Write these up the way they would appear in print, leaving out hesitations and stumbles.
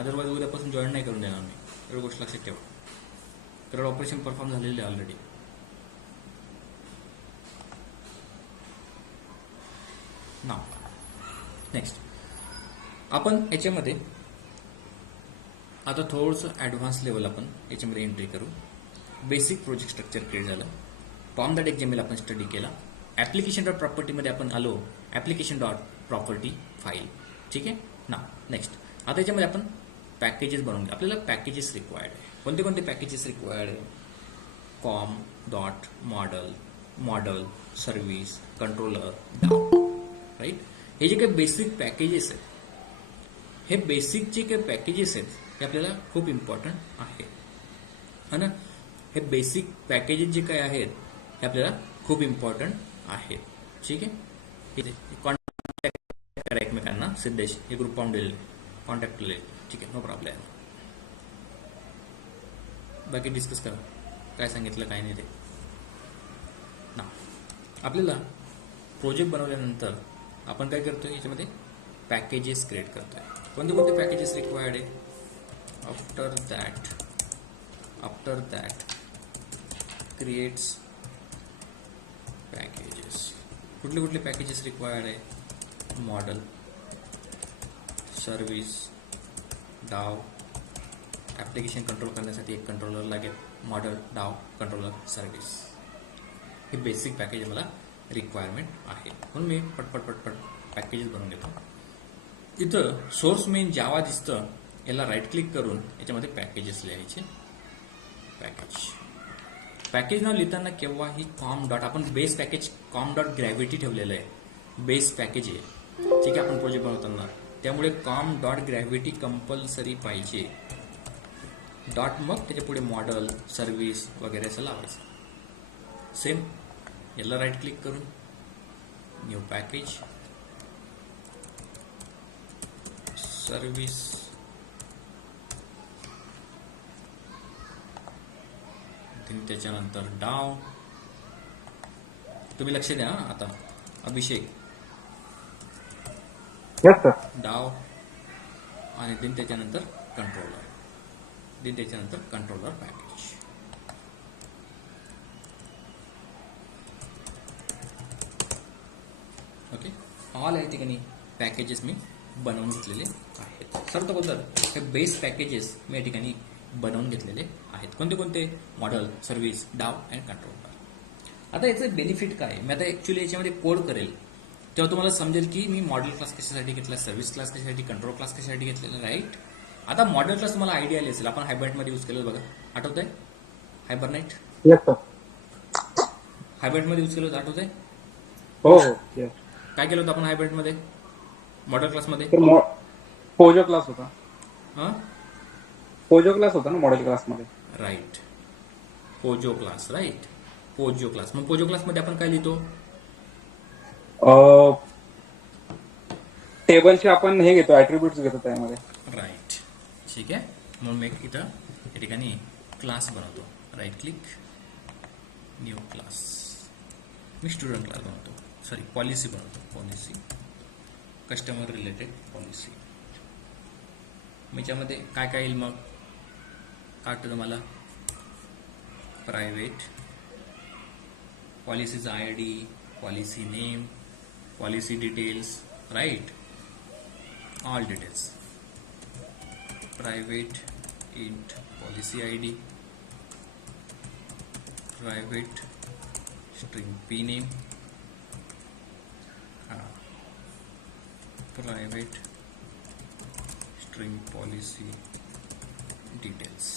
Otherwise उद्यापासून join नाही करून देणार मी. एवढी गोष्ट लक्षात ठेवा. कारण ऑपरेशन परफॉर्म झालेले आहे ऑलरेडी. नाव नेक्स्ट आपण याच्यामध्ये आता थोडंसं ॲडव्हान्स लेवल आपण याच्यामध्ये एंट्री करू. बेसिक प्रोजेक्ट स्ट्रक्चर क्रिएट झालं. pom.xml आपण स्टडी केला. ॲप्लिकेशन डॉट प्रॉपर्टीमध्ये आपण आलो. Application dot property file. ठीक आहे ना. नेक्स्ट आता याच्यामध्ये आपण पॅकेजेस बनवून घ्या. आपल्याला पॅकेजेस रिक्वायर्ड आहे. कोणते कोणते पॅकेजेस रिक्वायर्ड आहे? Com dot model service controller right. हे जे काही बेसिक पॅकेजेस आहेत, हे बेसिक जे काही पॅकेजेस आहेत हे आपल्याला खूप इम्पॉर्टंट आहे है ना. हे बेसिक पॅकेजेस जे काही आहेत हे आपल्याला खूप इम्पॉर्टंट आहेत. ठीक आहे. कॉन्टॅक्ट करा एकमेकांना. सिद्धेश हे ग्रुप पाहून दिलेले कॉन्टॅक्ट केले. ठीक आहे, नो प्रॉब्लेम. बाकी डिस्कस करा काय सांगितलं काय नाही ते ना. आपल्याला प्रोजेक्ट बनवल्यानंतर आपण काय करतोय याच्यामध्ये पॅकेजेस क्रिएट करतोय. कोणते कोणते पॅकेजेस रिक्वायर्ड आहे? After that creates packages. कुठले कुठले पॅकेजेस रिक्वायर्ड आहे? मॉडल सर्व्हिस डाव. ॲप्लिकेशन कंट्रोल करण्यासाठी एक कंट्रोलर लागेल. मॉडल डाव कंट्रोलर सर्व्हिस. हे बेसिक पॅकेज मला रिक्वायरमेंट आहे म्हणून मी पटपट पॅकेजेस बनवून घेतो. इथं सोर्स मेन जावा दिसतं. याला राईट क्लिक करून याच्यामध्ये पॅकेजेस लिहायचे. पॅकेज नाव लिहिताना केव्हाही कॉम डॉट, आपण base package com dot gravity ठेवलेलं आहे. बेस पॅकेज आहे. ठीक आहे. आपण प्रोजेक्ट बनवताना त्यामुळे कॉम डॉट ग्रॅव्हिटी कंपल्सरी पाहिजे. डॉट मग त्याच्या पुढे मॉडल सर्व्हिस वगैरे असं लावायचं. सेम याला राईट क्लिक करून न्यू पॅकेज सर्व्हिस त्याच्यानंतर डाव. तुम्ही लक्ष द्या आता. अभिषेक डाव आणि दिन त्याच्यानंतर कंट्रोलर. दिन त्याच्यानंतर कंट्रोलर पॅकेज. ओके. ऑल या ठिकाणी पॅकेजेस मी बनवून घेतलेले आहेत. सर्व अगोदर हे बेस पॅकेजेस मी या ठिकाणी बनवून घेतलेले आहेत. कोणते कोणते? मॉडल सर्व्हिस डाव अँड कंट्रोलर. आता याचं बेनिफिट काय? मी आता ऍक्च्युली याच्यामध्ये कोड करेल तेव्हा तुम्हाला समजेल की मी मॉडेल क्लास कशासाठी घेतला, सर्व्हिस क्लास कशासाठी, कंट्रोल क्लास कशासाठी घेतलेला. राईट. आता मॉडेल क्लास तुम्हाला आयडिया आली असेल. आपण हायब्रिडमध्ये यूज केलं बघा. आठवतंय? हायबरनाइट. हायब्रिडमध्ये यूज केलं होतं. आठवतंय? हो. काय केलं होतं आपण हायब्रिडमध्ये मॉडेल क्लासमध्ये? पोजो क्लास होता. पोजो क्लास होता ना मॉडेल क्लासमध्ये. Right. POJO class. Right. POJO class. मग पोजो क्लासमध्ये आपण काय लिहितो? टेबलचे आपण हे घेतो, ऍट्रिब्यूट्स घेतो त्यामध्ये. राईट. ठीक आहे. मग मी इथं या ठिकाणी क्लास बनवतो. Right click new class. मी स्टुडंट क्लास बनवतो. सॉरी पॉलिसी बनवतो. Policy customer related policy. मग याच्यामध्ये काय काय येईल? मग काय वाटतं तुम्हाला? प्रायव्हेट पॉलिसीचा ID, policy name, policy details. Right. All details. Private int policy ID, private string p name, private string policy details.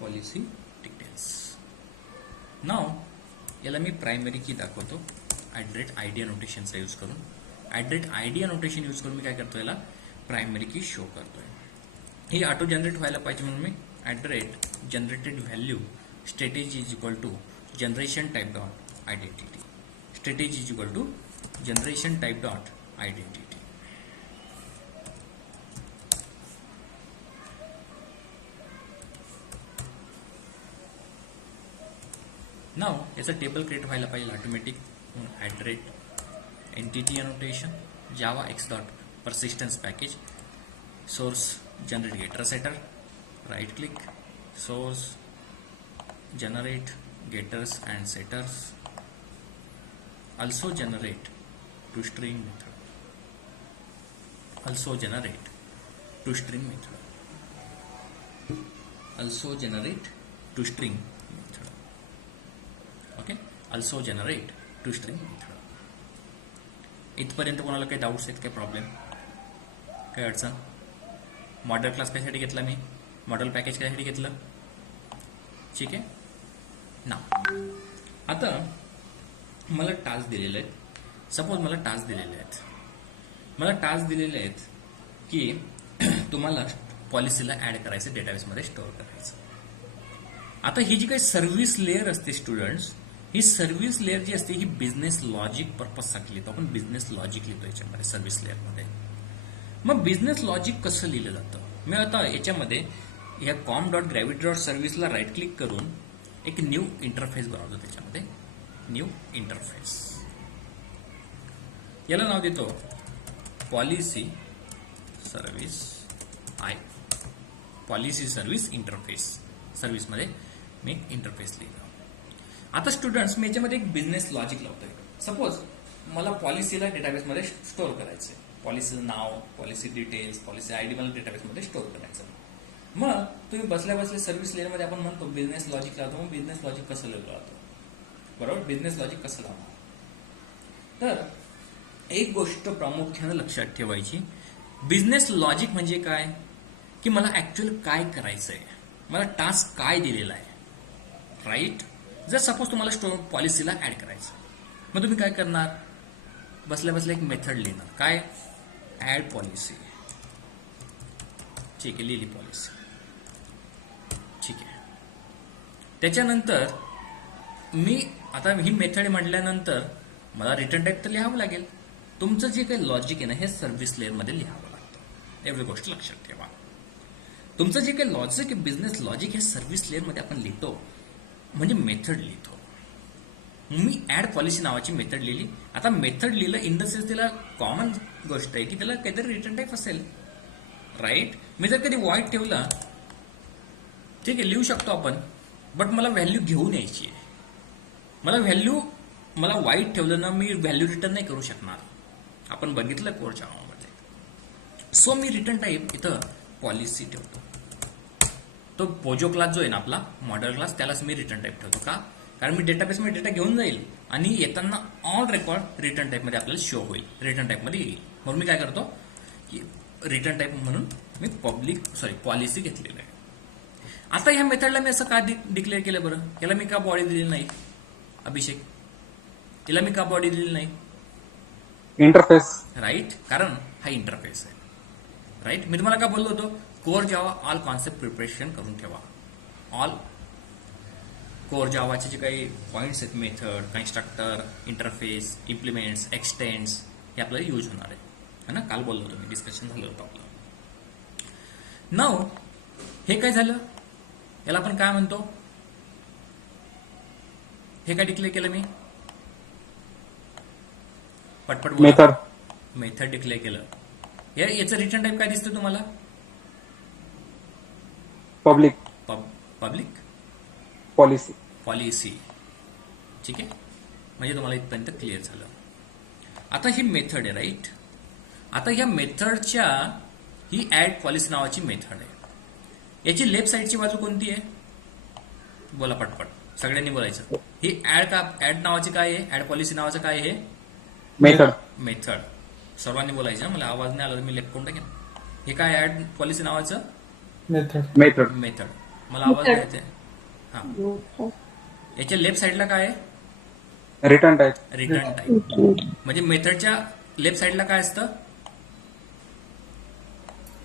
Policy details. नाव याला मी प्रायमरी की दाखवतो. @idea नोटेशनचा यूज करून. @idea नोटेशन यूज करून मी काय करतो? याला प्रायमरी की शो करतोय. ही ऑटो जनरेट व्हायला पाहिजे म्हणून मी @generated value strategy is equal to generation type dot identity. Strategy is equal to generation type dot identity. नाव याचं टेबल क्रिएट व्हायला पाहिजे automatic. @Entity annotation Java x dot persistence package source generate getter setter, right click, source, generate getters and setters, also generate toString method, also generate toString method, also generate toString method, okay, also generate toString method. इथपर्यंत कोणाला काही doubts आहेत, काही problem, काय अडचण? Model class कशासाठी घेतला मी, model package कशासाठी घेतलं, ठीक आहे ना. आता मला टास्क दिलेले आहेत. सपोज मला टास्क दिलेले आहेत की तुम्हाला पॉलिसीला ऍड करायचं, डेटाबेसमध्ये स्टोअर करायचं. आता ही जी काही सर्व्हिस लेअर असते स्टुडंट्स, ही सर्व्हिस लेअर जी असते ही बिझनेस लॉजिक पर्पजसाठी लिहितो आपण. बिझनेस लॉजिक लिहितो याच्यामध्ये सर्व्हिस लेअरमध्ये. मग बिझनेस लॉजिक कसं लिहिलं जातं? मी आता याच्यामध्ये या com.gravity.service ला राईट क्लिक करून एक न्यू इंटरफेस बनवतो. त्याच्यामध्ये न्यू इंटरफेस, याला नाव देतो policy service I, policy service interface. सर्व्हिसमध्ये मी एक इंटरफेस लिहिलं. आता स्टुडंट्स मी याच्यामध्ये एक बिझनेस लॉजिक लावतोय. सपोज मला पॉलिसीला डेटाबेसमध्ये स्टोअर करायचंय. पॉलिसीचं नाव, पॉलिसी डिटेल्स, पॉलिसी आयडी मला डेटाबेसमध्ये स्टोअर करायचं. मग तुम्ही बसल्या बसल्या सर्व्हिस लेअरमध्ये आपण म्हणतो बिझनेस लॉजिक लावतो. मग बिझनेस लॉजिक कसं लावतो, बरोबर? बिझनेस लॉजिक कसं लावतो? तर एक गोष्ट प्रामुख्याने लक्षात ठेवायची, बिझनेस लॉजिक म्हणजे काय, की मला ऍक्च्युअल काय करायचंय, मला टास्क काय दिलेला आहे, राईट? जर सपोज तुम्हाला स्टोअर पॉलिसीला ऍड करायचं, मग तुम्ही काय करणार? बसल्या बसल्या एक मेथड लिहिणार. काय? Add policy. ठीक आहे, लिहिली पॉलिसी. ठीक आहे. त्याच्यानंतर मी आता ही मेथड म्हटल्यानंतर मला रिटर्न टाईप तर लिहावं लागेल. तुमचं जे काही लॉजिक आहे ना, हे सर्व्हिस लेअरमध्ये लिहावं लागतं. एवढी गोष्ट लक्षात ठेवा. तुमचं जे काही लॉजिक आहे, बिझनेस लॉजिक, हे सर्व्हिस लेअरमध्ये आपण लिहितो, म्हणजे मेथड लिहितो. मी ऍड पॉलिसी नावाची मेथड लिहिली. आता मेथड लिहिलं इन द सेन्स त्याला कॉमन गोष्ट आहे की त्याला काहीतरी रिटर्न टाईप असेल, राईट? मी जर कधी वॉइड ठेवला, ठीक आहे, लिहू शकतो आपण, बट मला व्हॅल्यू घेऊन यायची आहे. मला वाईट ठेवलं ना, मी व्हॅल्यू रिटर्न नाही करू शकणार. आपण बघितलं कोर जावामध्ये. सो मी रिटर्न टाईप इथं पॉलिसी ठेवतो. तो पोजो क्लास जो आहे ना आपला मॉडेल क्लास, त्यालाच मी रिटर्न टाईप ठेवतो. का? कारण मी डेटाबेसमध्ये डेटा घेऊन जाईल आणि येताना ऑल रेकॉर्ड रिटर्न टाईपमध्ये आपल्याला शो होईल, रिटर्न टाईपमध्ये येईल. म्हणून मी काय करतो की रिटर्न टाईप म्हणून मी पॉलिसी घेतलेलं आहे. आता ह्या मेथडला मी असं का डिक्लेअर केलं बरं? याला मी का बॉडी दिलेली नाही अभिषेक? याला मी का बॉडी दिलेली नाही? इंटरफेस, राईट, कारण हा इंटरफेस आहे, राईट? मी तुम्हाला का बोललो होतो, core Java all concept preparation करून ठेवा. ऑल कोर जावाचे जे काही पॉइंट्स आहेत, method, constructor, interface, implements, x tends, हे आपल्याला यूज होणार आहे ना. काल बोललो होतो मी, डिस्कशन झालं होतं आपलं. नाव हे काय झालं, याला आपण काय म्हणतो? हे काय डिक्लेअर केलं मी? पटपट बोला. मेथड डिक्लेअर केलं. याचं रिटर्न टाईप काय दिसतं तुम्हाला? Public policy. ठीक आहे, म्हणजे तुम्हाला इथपर्यंत क्लिअर झालं. आता ही मेथड आहे, राईट? आता ह्या मेथडच्या ही ऍड पॉलिसी नावाची मेथड आहे. याची लेफ्ट साईडची बाजू कोणती आहे? बोला पटपट, सगळ्यांनी बोलायचं. ही ऍड नावाची काय आहे? ऍड पॉलिसी नावाचं काय आहे? मेथड. सर्वांनी बोलायचं, मला आवाज नाही आला तर मी लेफ्ट करून टाकेन. हे काय ऍड पॉलिसी नावाचं? मेथड. मला आवाज द्यायचा आहे. हा, याच्या लेफ्ट साईडला काय आहे? Return type. म्हणजे मेथडच्या लेफ्ट साईडला काय असतं?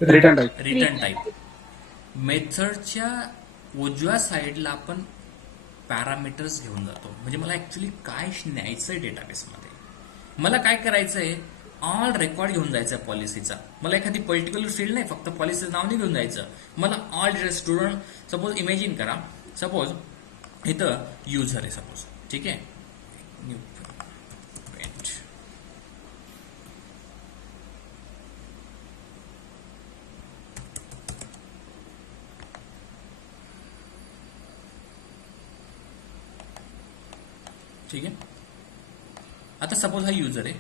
Return type. मेथडच्या उजव्या साईडला आपण पॅरामीटर्स घेऊन जातो. म्हणजे मला ऍक्च्युली काय न्यायचंय डेटाबेसमध्ये, मला काय करायचंय, ऑल रेकॉर्ड घेऊन जायचं पॉलिसीचा. मला एखादी पर्टिक्युलर फील्ड नाही, फक्त पॉलिसीचं नाव नाही घेऊन जायचं. मला ऑल स्टुडंट, सपोज इमॅजिन करा, सपोज इथं युजर आहे सपोज, ठीक आहे, ठीक आहे. आता सपोज हा युजर आहे,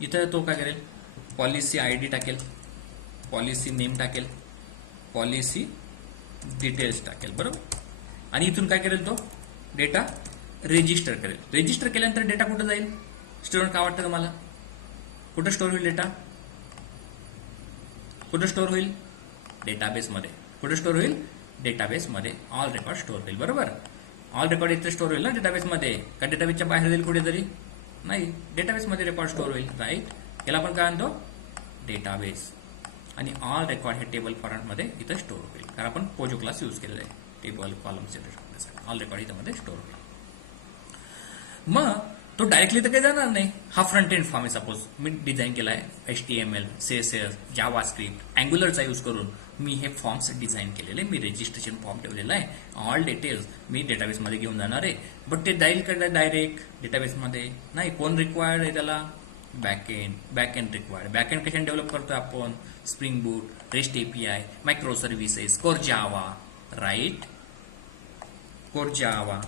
इथं तो काय करेल, पॉलिसी आय डी टाकेल, पॉलिसी नेम टाकेल, पॉलिसी डिटेल्स टाकेल, बरोबर. आणि इथून काय करेल, तो डेटा रेजिस्टर करेल. रेजिस्टर केल्यानंतर डेटा कुठं जाईल स्टुडंट, काय वाटतं तुम्हाला? कुठं स्टोअर होईल डेटा? कुठं स्टोअर होईल? डेटाबेसमध्ये. कुठं स्टोअर होईल? डेटाबेसमध्ये. ऑल रेकॉर्ड स्टोअर होईल, बरोबर. ऑल रेकॉर्ड इथे स्टोअर होईल ना डेटाबेसमध्ये, का डेटाबेसच्या बाहेर जाईल कुठेतरी? नाही, डेटाबेसमध्ये रेकॉर्ड स्टोअर होईल, राईट. याला आपण काय म्हणतो? डेटाबेस. आणि ऑल रेकॉर्ड हे टेबल फॉर्मॅटमध्ये इथं स्टोअर होईल, कारण आपण पोजो क्लास यूज केलेला आहे टेबल कॉलम सेपरेट करण्यासाठी. ऑल रेकॉर्ड इथं स्टोअर होईल. मग तो डायरेक्टली तर काही जाणार नाही. हा फ्रंट एंड फॉर्म आहे, सपोज मी डिझाईन केला आहे HTML, CSS, जावा स्क्रिप्ट, अँग्युलरचा यूज करून मी हे फॉर्म्स डिझाईन केलेले. मी रजिस्ट्रेशन फॉर्म ठेवलेला आहे. ऑल डिटेल्स मी डेटाबेसमध्ये घेऊन जाणार आहे. बट ते जाईल का डायरेक्ट डेटाबेसमध्ये? नाही. कोण रिक्वायर्ड आहे त्याला? Backend required. बॅकएंड कशाने डेव्हलप करतोय आपण? Spring boot, rest API, micro services, core Java, right. Core Java,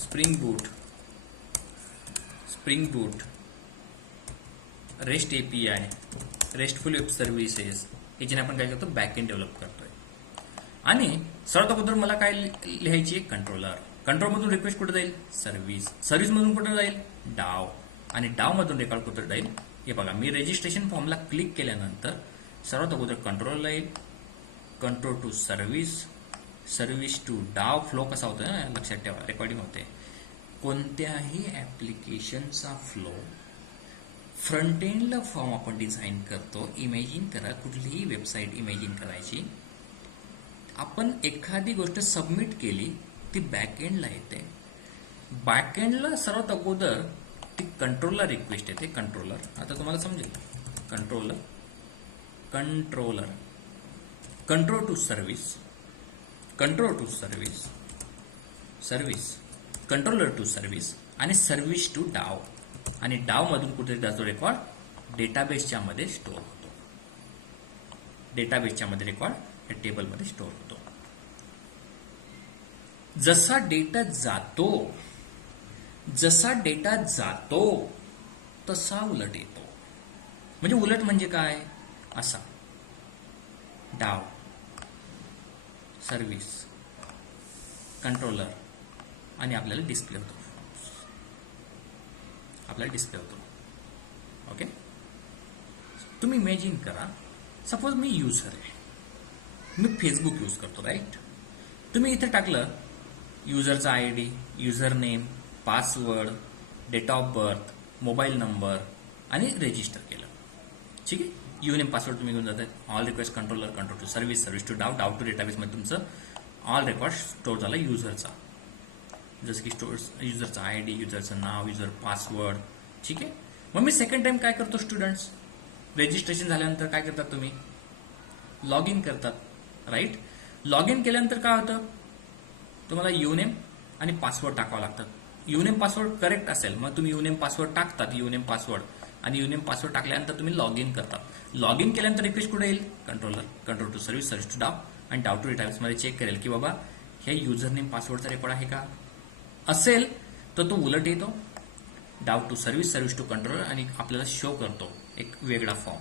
spring boot, rest API, restful web services, याच्याने आपण काय करतो? बॅकएंड डेव्हलप करतोय. आणि सर्वात अगोदर मला काय लिहायची आहे? कंट्रोलर. कंट्रोलमधून रिक्वेस्ट कुठे जाईल? सर्व्हिसमधून कुठे जाईल? डाव. आणि डावमधून रेकॉर्ड कुठे जाईल? हे बघा, मी रजिस्ट्रेशन फॉर्मला क्लिक केल्यानंतर सर्वात अगोदर कंट्रोलला येईल, कंट्रोल टू सर्व्हिस टू डाव. फ्लो कसा होतो ना, लक्षात ठेवा, रेकॉर्डिंग होते. कोणत्याही ऍप्लिकेशनचा फ्लो, फ्रंट एंडला फॉर्म आपण डिझाईन करतो. इमॅजिन करा, कुठलीही वेबसाईट इमॅजिन करायची. आपण एखादी गोष्ट सबमिट केली, ती बॅकएंडला येते. बॅकएंडला सर्वात अगोदर ती कंट्रोलला रिक्वेस्ट येते. कंट्रोलर, आता तुम्हाला समजेल. Controller, control to service, controller to service, आणि सर्व्हिस टू डाव. आणि डाव मधून कुठे जातो रेकॉर्ड? डेटाबेसच्या मध्ये स्टोअर होतो. डेटाबेसच्या मध्ये रेकॉर्ड हे टेबलमध्ये स्टोअर होतो. जसा डेटा जातो तसा उलट येतो. म्हणजे उलट म्हणजे काय? असा डाव, सर्व्हिस, कंट्रोलर, आणि आपल्याला डिस्प्ले होतो. ओके. तुम्ही इमॅजिन करा, सपोज मी युजर आहे, मी फेसबुक यूज करतो, राईट. तुम्ही इथे टाकलं युजरचा ID, user name, password, date of birth, mobile number, आणि रजिस्टर केलं. ठीक आहे. युनेम पासवर्ड तुम्ही घेऊन जातात. All request controller, control to service to DAO to डेटाबेसमध्ये तुमचं ऑल रेकॉर्ड स्टोअर झाला युजरचा. जसं की युजरचा ID, युजरचं नाव, युजर पासवर्ड. ठीक आहे. मग मी सेकंड टाइम काय करतो स्टुडंट्स? रजिस्ट्रेशन झाल्यानंतर काय करतात तुम्ही? लॉग इन करतात, राईट. लॉग इन केल्यानंतर काय होतं? तुम्हाला युनेम आणि पासवर्ड टाकावं लागतात. युनेम पासवर्ड करेक्ट असेल मग तुम्ही युनेम पासवर्ड टाकतात, युनेम पासवर्ड, आणि युनेम पासवर्ड टाकल्यानंतर तुम्ही लॉग इन करतात. लॉग इन केल्यानंतर रिक्वेस्ट कुठे येईल? Controller, control to service to DAO, आणि डाव टू डेटाबेसमध्ये चेक करेल की बाबा हे युजर नेम पासवर्डचा रेकॉर्ड आहे का. असेल तर तो उलट येतो, डाव टू सर्व्हिस टू कंट्रोलर, आणि आपल्याला शो करतो एक वेगळा फॉर्म.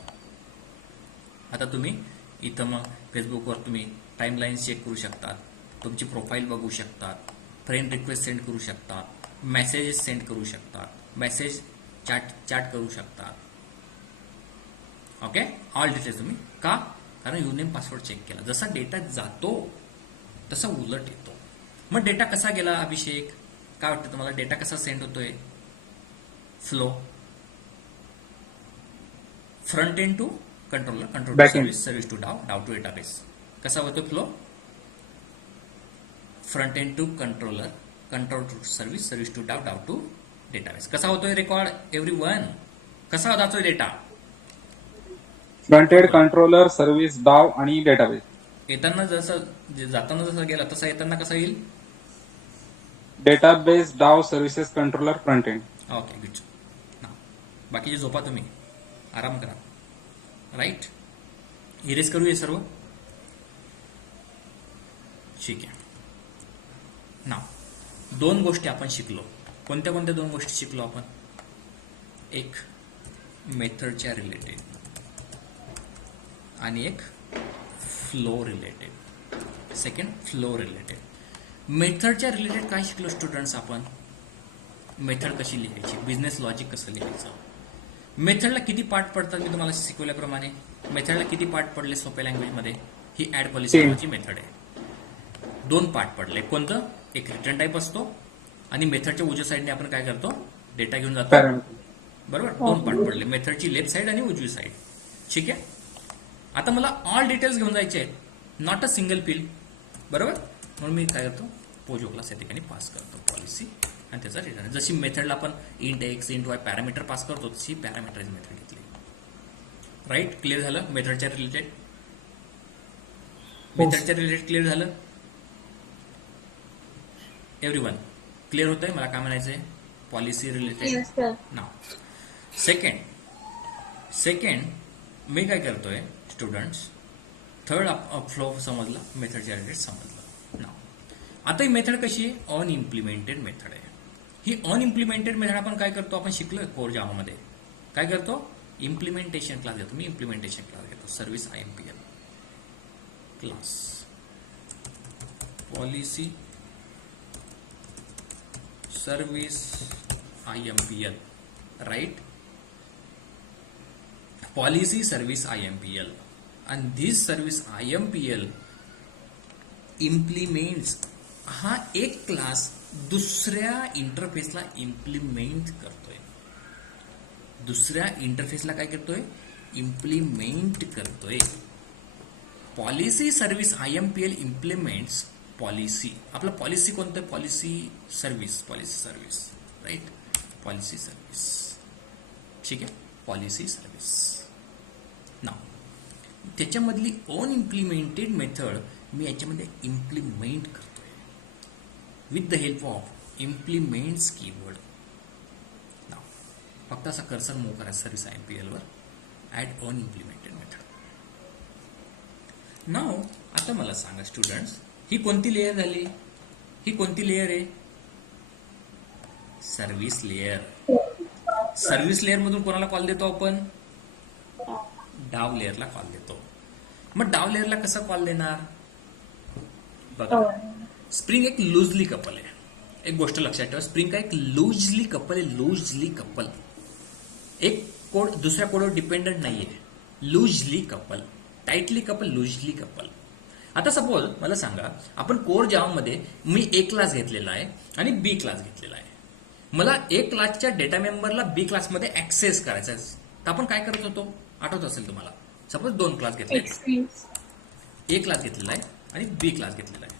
आता तुम्ही इथं मग फेसबुकवर तुम्ही टाइमलाईन चेक करू शकतात, तुमची प्रोफाईल बघू शकतात, फ्रेंड रिक्वेस्ट सेंड करू शकतात, मेसेजेस सेंड करू शकतात, मेसेज चॅट करू शकतात. ओके. ऑल डिटेल्स तुम्ही का? कारण युनेम पासवर्ड चेक केला. जसा डेटा जातो तसा उलट येतो. मग डेटा कसा गेला अभिषेक? काय वाटतं तुम्हाला? डेटा कसा सेंड होतोय? Flow, front end to controller, control to service to DAO to database. कसा होतो flow? Front end to controller, control to service to DAO to database. कसा होतोय रेकॉर्ड? एव्हरीवन, कसा जातोय data? Front end, controller, service, DAO आणि database. येताना जसं जाताना जसा गेला तसा येताना कसा येईल? डेटाबेस, डाव, services, controller, front end. Okay, good. बाकीचे झोपा तुम्ही, आराम करा, राईट. इरेज करू हे सर्व. ठीक आहे. ना दोन गोष्टी आपण शिकलो. कोणत्या कोणत्या दोन गोष्टी शिकलो आपण? एक मेथडच्या रिलेटेड आणि एक flow related. Second flow related. मेथडच्या रिलेटेड काय शिकलो स्टुडंट्स आपण? मेथड कशी लिहायची, बिझनेस लॉजिक कसं लिहायचं. मेथडला किती पार्ट पडतात मी तुम्हाला शिकवल्याप्रमाणे. मेथडला किती पार्ट पडले सोप्या लँग्वेजमध्ये? ही ऍड पॉलिसी नावाची मेथड आहे. दोन पार्ट पडले. कोणतं? एक रिटर्न टाईप असतो आणि मेथडच्या उजव्या साईडने आपण काय करतो? डेटा घेऊन जातो. बरोबर. दोन पार्ट पडले, मेथडची लेफ्ट साईड आणि उजवी साईड. ठीक आहे. आता मला ऑल डिटेल्स घेऊन जायचे आहेत, नॉट अ सिंगल फील्ड. बरोबर. म्हणून मी काय करतो? पोजो क्लास या ठिकाणी पास करतो पॉलिसी आणि त्याचा रिटर्न. जशी मेथडला आपण int x int Y parameter pass करतो तशी पॅरामीटराइज मेथड घेतली. राईट. क्लिअर झालं मेथडच्या रिलेटेड? मेथडच्या रिलेटेड क्लिअर झालं एव्हरीवन? क्लिअर होतंय मला काय म्हणायचंय? पॉलिसी रिलेटेड नाव. सेकंड मी काय करतोय स्टुडंट्स? थर्ड फ्लो समजला, मेथडच्या रिलेटेड समजलं. नाव आता ही मेथड कशी आहे? अनइम्प्लिमेंटेड मेथड आहे. ही अनइम्प्लिमेंटेड मेथड आपण काय करतो? आपण शिकलोय कोर जावामध्ये. काय करतो? इम्प्लिमेंटेशन क्लास घेतो. मी इम्प्लिमेंटेशन क्लास घेतो. Service IMPL class policy service IMPL. Right. Policy service IMPL. and this service IMPL implements हा एक क्लास दुसऱ्या इंटरफेसला इम्प्लिमेंट करतोय. दुसऱ्या इंटरफेसला काय करतोय? इम्प्लिमेंट करतोय. Policy service IMPL implements policy. आपलं पॉलिसी कोणतं? Policy service. Right. Policy service. ठीक आहे. Policy service. नाव त्याच्यामधली अनइम्प्लिमेंटेड मेथड मी याच्यामध्ये इम्प्लिमेंट करतोय with the help of implements keyword. नाव फक्त असा कर्सर मूव्ह करायचा सर्व्हिस IMPL वर. Add unimplemented method. नाव आता मला सांगा स्टुडंट्स, ही कोणती लेयर झाली? ही कोणती लेयर आहे? Service layer. सर्व्हिस लेयर मधून कोणाला कॉल देतो आपण? डाव लेअरला कॉल देतो. मग डाव लेअरला कसा कॉल देणार? बघा, स्प्रिंग एक लूजली कपल आहे. एक गोष्ट लक्षात ठेवा, स्प्रिंग का एक लूजली कपल आहे. Loosely couple. एक कोड दुसऱ्या कोडवर डिपेंडंट नाहीये. Loosely couple. Tightly couple, loosely couple. आता सपोज मला सांगा, आपण कोर जावामध्ये मी ए क्लास घेतलेला आहे आणि बी क्लास घेतलेला आहे. मला ए क्लासच्या डेटा मेंबरला बी क्लासमध्ये ऍक्सेस करायचा आहे. तर आपण काय करत होतो? आठवत असेल तुम्हाला. सपोज दोन क्लास घेतले, ए क्लास घेतलेला आहे आणि बी क्लास घेतलेला आहे.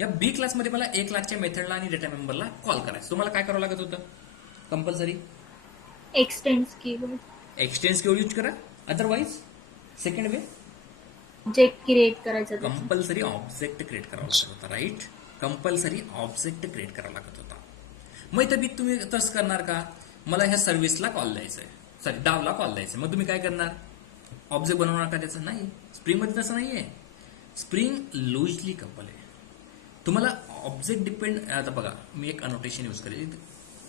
या बी क्लासमध्ये मला ए क्लासच्या मेथडला आणि डेटा मेंबरला कॉल करायचं. तुम्हाला काय करावं लागत होतं? कंपल्सरी एक्सटेन्स कीवर्ड यूज करा. अदरवाइज सेकंड वे जे क्रिएट करायचं कंपल्सरी ऑब्जेक्ट क्रिएट करावा लागत होता. राईट. कंपल्सरी ऑब्जेक्ट क्रिएट करावा लागत होता. मग इथं बी तुम्ही तसं करणार का? मला ह्या सर्व्हिसला कॉल द्यायचंय, सॉरी डावला कॉल द्यायचं. मग तुम्ही काय करणार? ऑब्जेक्ट बनवणार का त्याचं? नाही. स्प्रिंग मध्ये तसं नाहीये. स्प्रिंग लूजली कपल आहे. तुम्हाला ऑब्जेक्ट डिपेंड. आता बघा, मी एक अनोटेशन यूज करेल.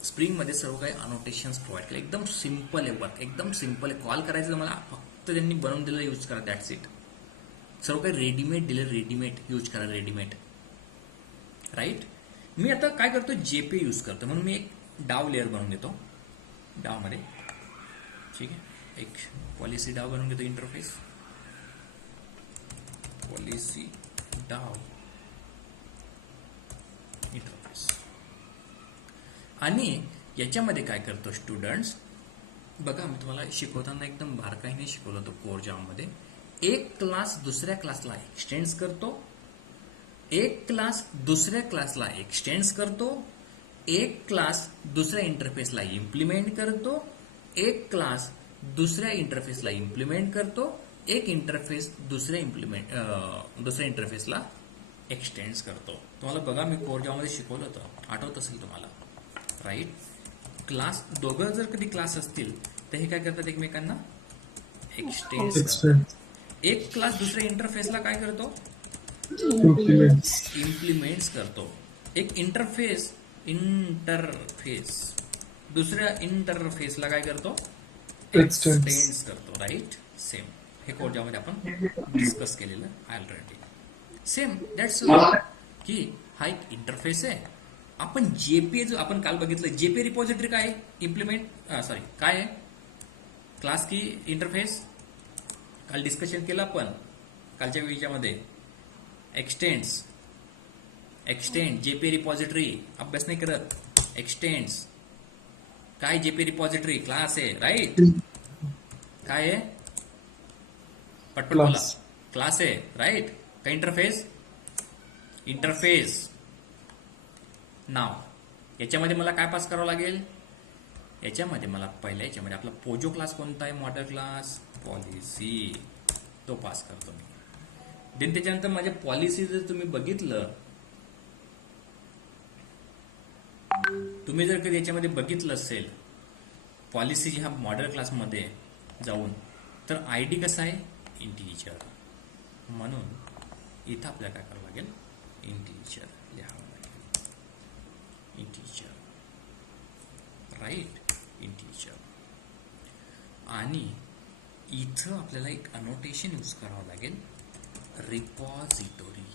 स्प्रिंग मध्ये सर्व काही अनोटेशन्स प्रोव्हाइड केले. एकदम सिंपल आहे वर्क. एकदम सिंपल आहे. कॉल करायचं तुम्हाला फक्त त्यांनी बनवून दिलं, यूज करा. That's it. सर्व काही रेडीमेड दिलं. रेडीमेड यूज करा. रेडीमेड. राईट. मी आता काय करतो? JP यूज करतो. म्हणून मी एक डाव लेअर बनवून देतो. डाव मध्ये ठीक आहे, एक पॉलिसी डाव बनवून घेतो. इंटरफेस पॉलिसी डाव इंटरफेस. आणि याच्यामध्ये काय करतो स्टुडंट्स? बघा, मी तुम्हाला शिकवताना एकदम बारकाईने शिकवलं होतं कोर जावामध्ये. एक क्लास दुसऱ्या क्लासला एक्सटेंड्स करतो. एक क्लास दुसऱ्या क्लासला एक्सटेंड्स करतो. एक क्लास दुसऱ्या इंटरफेसला इम्प्लिमेंट करतो. एक क्लास दुसऱ्या इंटरफेसला इम्प्लिमेंट करतो. एक इंटरफेस दुसऱ्या इंटरफेसला एक्सटेंड्स करतो. तुम्हाला बघा, मी कोर जावामध्ये शिकवलं होतं, आठवत असेल तुम्हाला. राईट. क्लास दोघं जर कधी क्लास असतील तर हे काय करतात? एकमेकांना एक्सटेंड. एक क्लास दुसऱ्या इंटरफेसला काय करतो? इम्प्लिमेंट्स करतो. एक इंटरफेस दुसऱ्या इंटरफेसला काय करतो, एक्सटेंड्स करतो, राईट. सेम हे कोड ज्यामध्ये आपण डिस्कस केलेलं ऑलरेडी. सेम दॅट्स की हा एक इंटरफेस आहे. आपण जेपी जो आपण काल बघितलं, जेपी रिपॉझिटरी काय आहे, काय आहे, क्लास की इंटरफेस काल डिस्कशन केलं आपण कालच्या वेळीच्यामध्ये. एक्सटेंड जेपी रिपॉझिटरी अभ्यास नाही करत. एक्सटेंड्स काय, जेपी रिपॉझिटरी क्लास आहे, राईट. काय आहे, पटपट बोला. क्लास आहे, राईट. का इंटरफेस नाव. याच्यामध्ये मला काय पास करावं लागेल, याच्यामध्ये मला पहिल्या याच्यामध्ये आपला पोजो क्लास कोणता आहे, मॉडेल क्लास पॉलिसी, तो पास करतो मी. देन त्याच्यानंतर माझ्या पॉलिसी जर तुम्ही बघितलं, तुम्ही जर कधी याच्यामध्ये बघितलं असेल पॉलिसी ह्या मॉडेल क्लासमध्ये जाऊन, तर आयडी कसा आहे, इंटिजर. म्हणून इथं आपल्याला काय करावं लागेल, इंटिजर लिहावं लागेल. Integer, right, integer. आणि इथं आपल्याला एक अनोटेशन यूज करावं लागेल, रिपॉझिटोरी.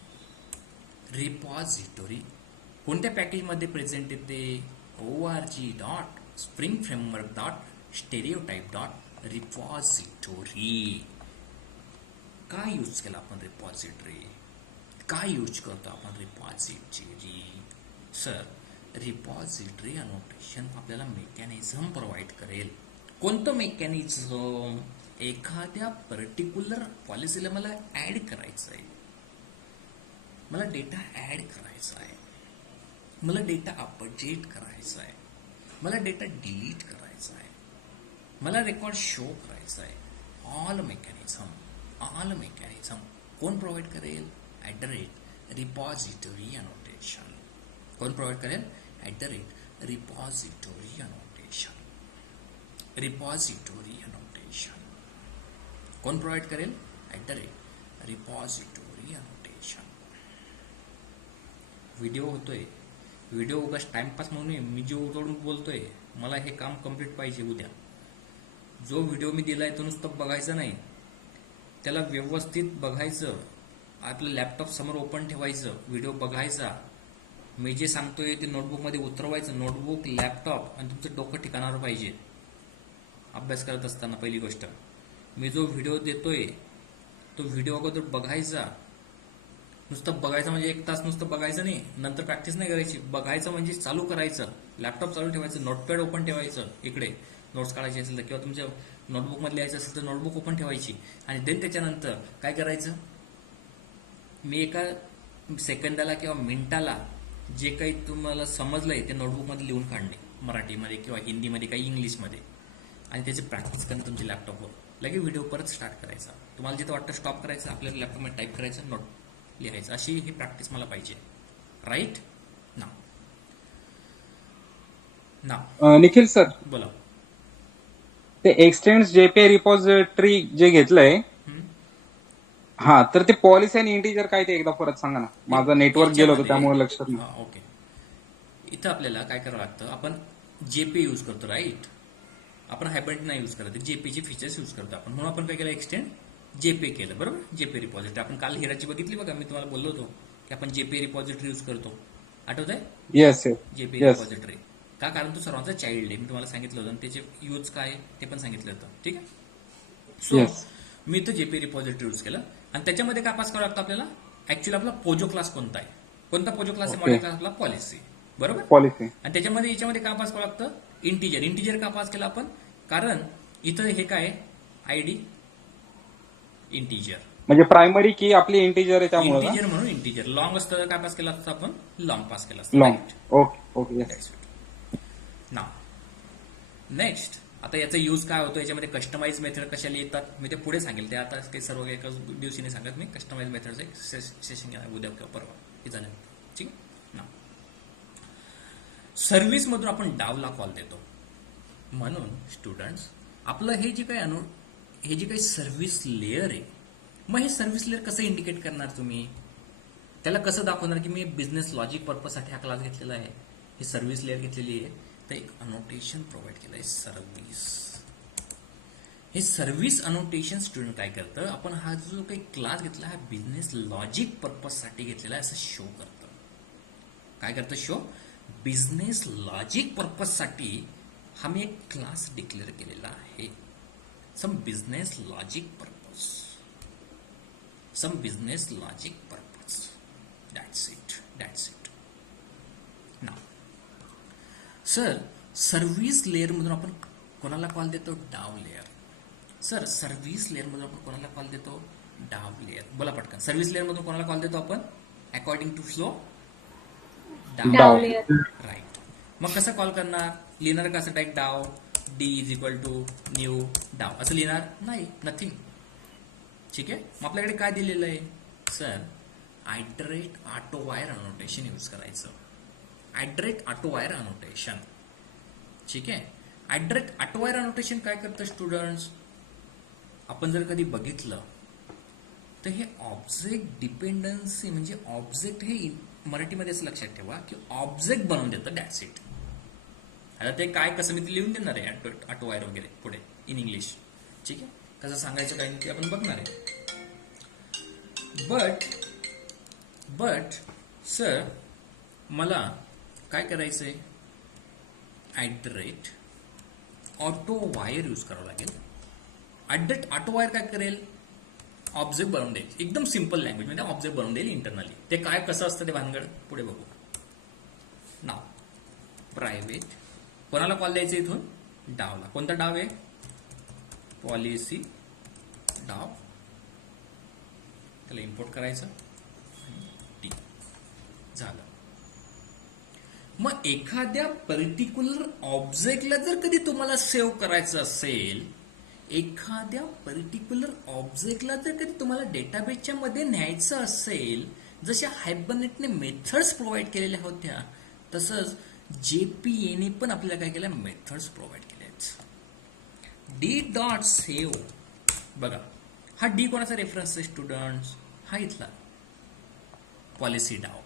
कोणत्या पॅकेजमध्ये प्रेझेंट येते, org.springframework.stereotype.repository. काय यूज केला आपण रिपॉझिटरी, काय यूज करतो आपण रिपॉझिटरी. सर रिपॉझिटरी अनोटेशन आपल्याला मेकॅनिझम प्रोव्हाइड करेल. कोणतं मेकॅनिझम, एखाद्या पर्टिक्युलर पॉलिसीला मला ऍड करायचं आहे, मला डेटा ऍड करायचा आहे, मला डेटा अपडेट करायचा आहे, मला डेटा डिलीट करायचा आहे, मला रेकॉर्ड शो करायचा आहे. ऑल मेकॅनिझम कोण प्रोव्हाइड करेल, @रिपॉझिटरी अनोटेशन. कोण प्रोव्हाइड करेल, @रिपॉझिटरी अनोटेशन. कोण प्रोव्हाइड करेल, @रिपॉझिटरी अनोटेशन. व्हिडिओ होतोय, व्हिडिओ उगाच टाइमपास म्हणून मी जो उतरून बोलतोय, मला हे काम कम्प्लीट पाहिजे उद्या. जो व्हिडिओ मी दिलाय तो नुसतं बघायचं नाही, त्याला व्यवस्थित बघायचं, आपलं लॅपटॉप समोर ओपन ठेवायचं, व्हिडिओ बघायचा, मी जे सांगतोय ते नोटबुकमध्ये उतरवायचं. नोटबुक, लॅपटॉप आणि तुमचं डोकं ठिकाणावर पाहिजे अभ्यास करत असताना. पहिली गोष्ट, मी जो व्हिडिओ देतोय तो व्हिडिओ अगोदर बघायचा. नुसतं बघायचं म्हणजे 1 तास नुसतं बघायचं नाही, नंतर प्रॅक्टिस नाही करायची. बघायचं म्हणजे चालू करायचं, लॅपटॉप चालू ठेवायचं, नोटपॅड ओपन ठेवायचं, इकडे नोट्स काढायची असेल तर, किंवा तुमच्या नोटबुकमध्ये लिहायचं असेल तर नोटबुक ओपन ठेवायची. आणि देन त्याच्यानंतर काय करायचं, मी एका सेकंदाला किंवा मिनिटाला जे काही तुम्हाला समजलंय ते नोटबुकमध्ये लिहून काढणे, मराठीमध्ये किंवा हिंदीमध्ये, काही इंग्लिशमध्ये, आणि त्याची प्रॅक्टिस करणं तुमच्या लॅपटॉपवर. लगेच व्हिडिओ परत स्टार्ट करायचा. तुम्हाला जिथं वाटतं स्टॉप करायचं, आपल्याला लॅपटॉपमध्ये टाईप करायचं, नोट लिहायचं. अशी ही प्रॅक्टिस मला पाहिजे, राईट. ना निखिल सर, बोला. ते एक्सटेंड्स जेपी रिपॉझिटरी जे घेतलंय, हा, तर ते पॉलिसी आणि इंटिजर काय, ते एकदा परत सांगा ना. माझं नेटवर्क गेलं होतं त्यामुळे लक्षात नाही. ओके, इथं आपल्याला काय करावं लागतं, आपण जेपी यूज करतो, राईट. आपण हायब्रिड नाही यूज करत, जेपीचे फीचर्स यूज करतो आपण. म्हणून आपण काय केलं, एक्सटेंड जेपी केलं, बरोबर. जेपी रिपॉझिटरी आपण काल हिराची बघितली बघा, मी तुम्हाला बोललो होतो की आपण जेपी रिपॉझिटरी यूज करतो, आठवत आहे. येस जेपी रिपॉझिटरी का, कारण तो सर्वांचा चाइल्ड आहे, मी तुम्हाला सांगितलं होतं, आणि त्याचे यूज काय ते पण सांगितलं होतं, ठीक आहे. सो मी तो जेपी रिपॉझिटरी यूज केलं. आणि त्याच्यामध्ये काय पास करावं लागतं आपल्याला, ऍक्च्युअली आपला पोजो क्लास कोणता आहे, कोणता पोजो क्लास आहे, मॉडेल क्लास आपला पॉलिसी, बरोबर. पॉलिसी. आणि त्याच्यामध्ये याच्यामध्ये काय पास करावं लागतं, इंटिजर का पास केला आपण, कारण इथं हे काय, आयडी इंटिजर, म्हणजे प्रायमरी की आपली इंटिजर आहे त्यामुळे. इंटिजर म्हणून इंटिजर. लॉंग असतं तर काय पास केला असतं आपण, लॉंग पास केला असतं, लॉंग. ओके. नाव नेक्स्ट. आता याचा यूज काय होतो, याच्यामध्ये कस्टमाइज मेथड कशाला येतात मी ते पुढे सांगेल. ते आता काही सर्व एका दिवशी नाही सांगत मी. कस्टमाइज मेथडचं एक सेशन घ्या उद्या किंवा परवा, हे झालं, ठीक आहे ना. सर्व्हिस मधून आपण डावला कॉल देतो. म्हणून स्टुडंट्स, आपलं हे जे काही सर्व्हिस लेअर आहे, मग हे सर्व्हिस लेअर कसं इंडिकेट करणार तुम्ही, त्याला कसं दाखवणार की मी बिझनेस लॉजिक पर्पजसाठी हा क्लास घेतलेला आहे, ही सर्व्हिस लेअर घेतलेली आहे, तर एक अनोटेशन प्रोव्हाइड केलं आहे सर्व्हिस. हे सर्व्हिस अनोटेशन स्टुडंट काय करतं, आपण हा जो काही क्लास घेतला हा बिझनेस लॉजिक पर्पजसाठी घेतलेला आहे असं शो करतं. काय करतं शो? बिझनेस लॉजिक पर्पजसाठी हा मी एक क्लास डिक्लेअर केलेला आहे. Some business logic purpose, some business logic purpose. That's it. नाव सर, सर्व्हिस लेअर मधून आपण कोणाला कॉल देतो? डाव लेअर. सर, सर्व्हिस लेअर मधून आपण कोणाला कॉल देतो? डाव लेअर. बोला पटकन. सर्व्हिस लेअर मधून कोणाला कॉल देतो आपण? अकॉर्डिंग टू फ्लो डाव. डाव लेअर. राईट. मग कसं कॉल करणार? लिहिणार कसं? Type DAO D is equal to new DAO असं लिहिणार नाही, नथिंग. ठीक आहे. मग आपल्याकडे काय दिलेलं आहे? Sir, at the rate auto wire annotation use करायचं. At the rate auto wire annotation. ठीक आहे. आयटरेट ऑटो वायर अनोटेशन काय करतं स्टुडंट्स? आपण जर कधी बघितलं तर हे ऑब्जेक्ट डिपेंडन्सी म्हणजे ऑब्जेक्ट हे मराठीमध्ये असं लक्षात ठेवा की ऑब्जेक्ट बनवून देतं. That's it. आता ते काय कसं मी ते लिहून देणार आहे ऑटो वायर वगैरे पुढे इन इंग्लिश. ठीक आहे. कसं सांगायचं काय ते आपण बघणार आहे. बट सर, मला काय करायचंय? ॲट ऑटो वायर यूज करावं लागेल. ॲट ऑटो वायर काय करेल? ऑब्जेक्ट बनवून देईल. एकदम सिम्पल लँग्वेज मध्ये ऑब्जेक्ट बनवून देईल इंटरनली. ते काय कसं असतं ते भानगड पुढे बघू. नाव प्रायव्हेट. कोणाला कॉल द्यायचं इथून? डावला. कोणता डाव आहे? पॉलिसी डाव. त्याला इम्पोर्ट करायचं. टी झालं. मग एखाद्या पर्टिक्युलर ऑब्जेक्टला जर कधी तुम्हाला सेव्ह करायचं असेल, एखाद्या पर्टिक्युलर ऑब्जेक्टला जर कधी तुम्हाला डेटाबेसच्या मध्ये न्यायचं असेल, जशा हायबरनेटने मेथड्स प्रोव्हाइड केलेल्या होत्या, तसंच जेपीएने पण आपल्याला काय केलं? मेथड्स प्रोव्हाइड केल्या आहेत. D dot save. बघा, हा डी कोणाचा रेफरन्स आहे स्टुडंट्स? हा इथला पॉलिसी डाव.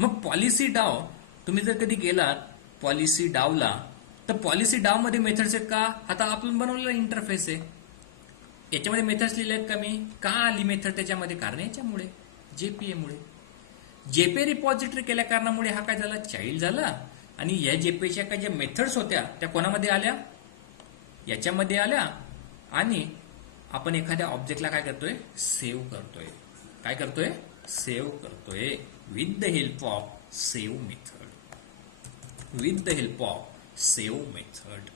मग पॉलिसी डाव तुम्ही जर कधी गेलात पॉलिसी डावला, तर पॉलिसी डाव मध्ये मेथड्स आहेत का? आता आपण बनवलेला इंटरफेस आहे, याच्यामध्ये मेथड्स लिहिले आहेत का मी? का आली मेथड त्याच्यामध्ये? कारण याच्यामुळे जेपीए मुळे. जेपीए रिपॉझिटरी केल्या कारणामुळे हा काय झाला? चाइल्ड झाला. आणि या जेपीएच्या काही ज्या मेथड्स होत्या त्या कोणामध्ये आल्या? याच्यामध्ये आल्या. आणि आपण एखाद्या ऑब्जेक्टला काय करतोय? सेव्ह करतोय. काय करतोय? सेव्ह करतोय with the help of save method. With the help of save method.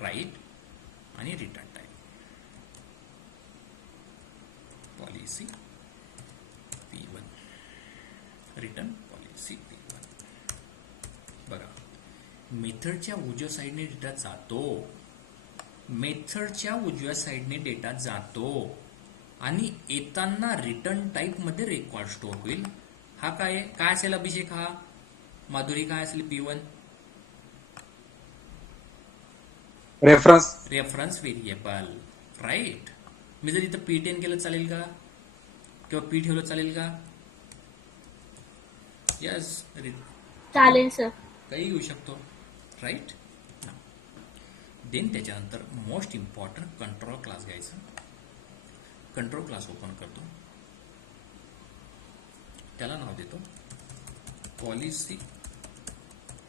Right. आणि return type policy P1. Return policy P1. बघा, मेथडच्या उजव्या साईडने डेटा जातो. मेथडच्या उजव्या साईडने डेटा जातो आणि येताना रिटर्न टाईप मध्ये रेकॉर्ड स्टोअर होईल. हा काय असेल अभिषेक? हा माधुरी काय असेल? P1 reference variable. राईट. मी जर इथं P10 केलं चालेल का? किंवा P ठेवलं चालेल का? यस, चालेल सर. काही घेऊ शकतो. राईट. देन त्याच्यानंतर मोस्ट इम्पॉर्टंट कंट्रोल क्लास घ्यायचा. कंट्रोल क्लास ओपन करतो, त्याला नाव देतो policy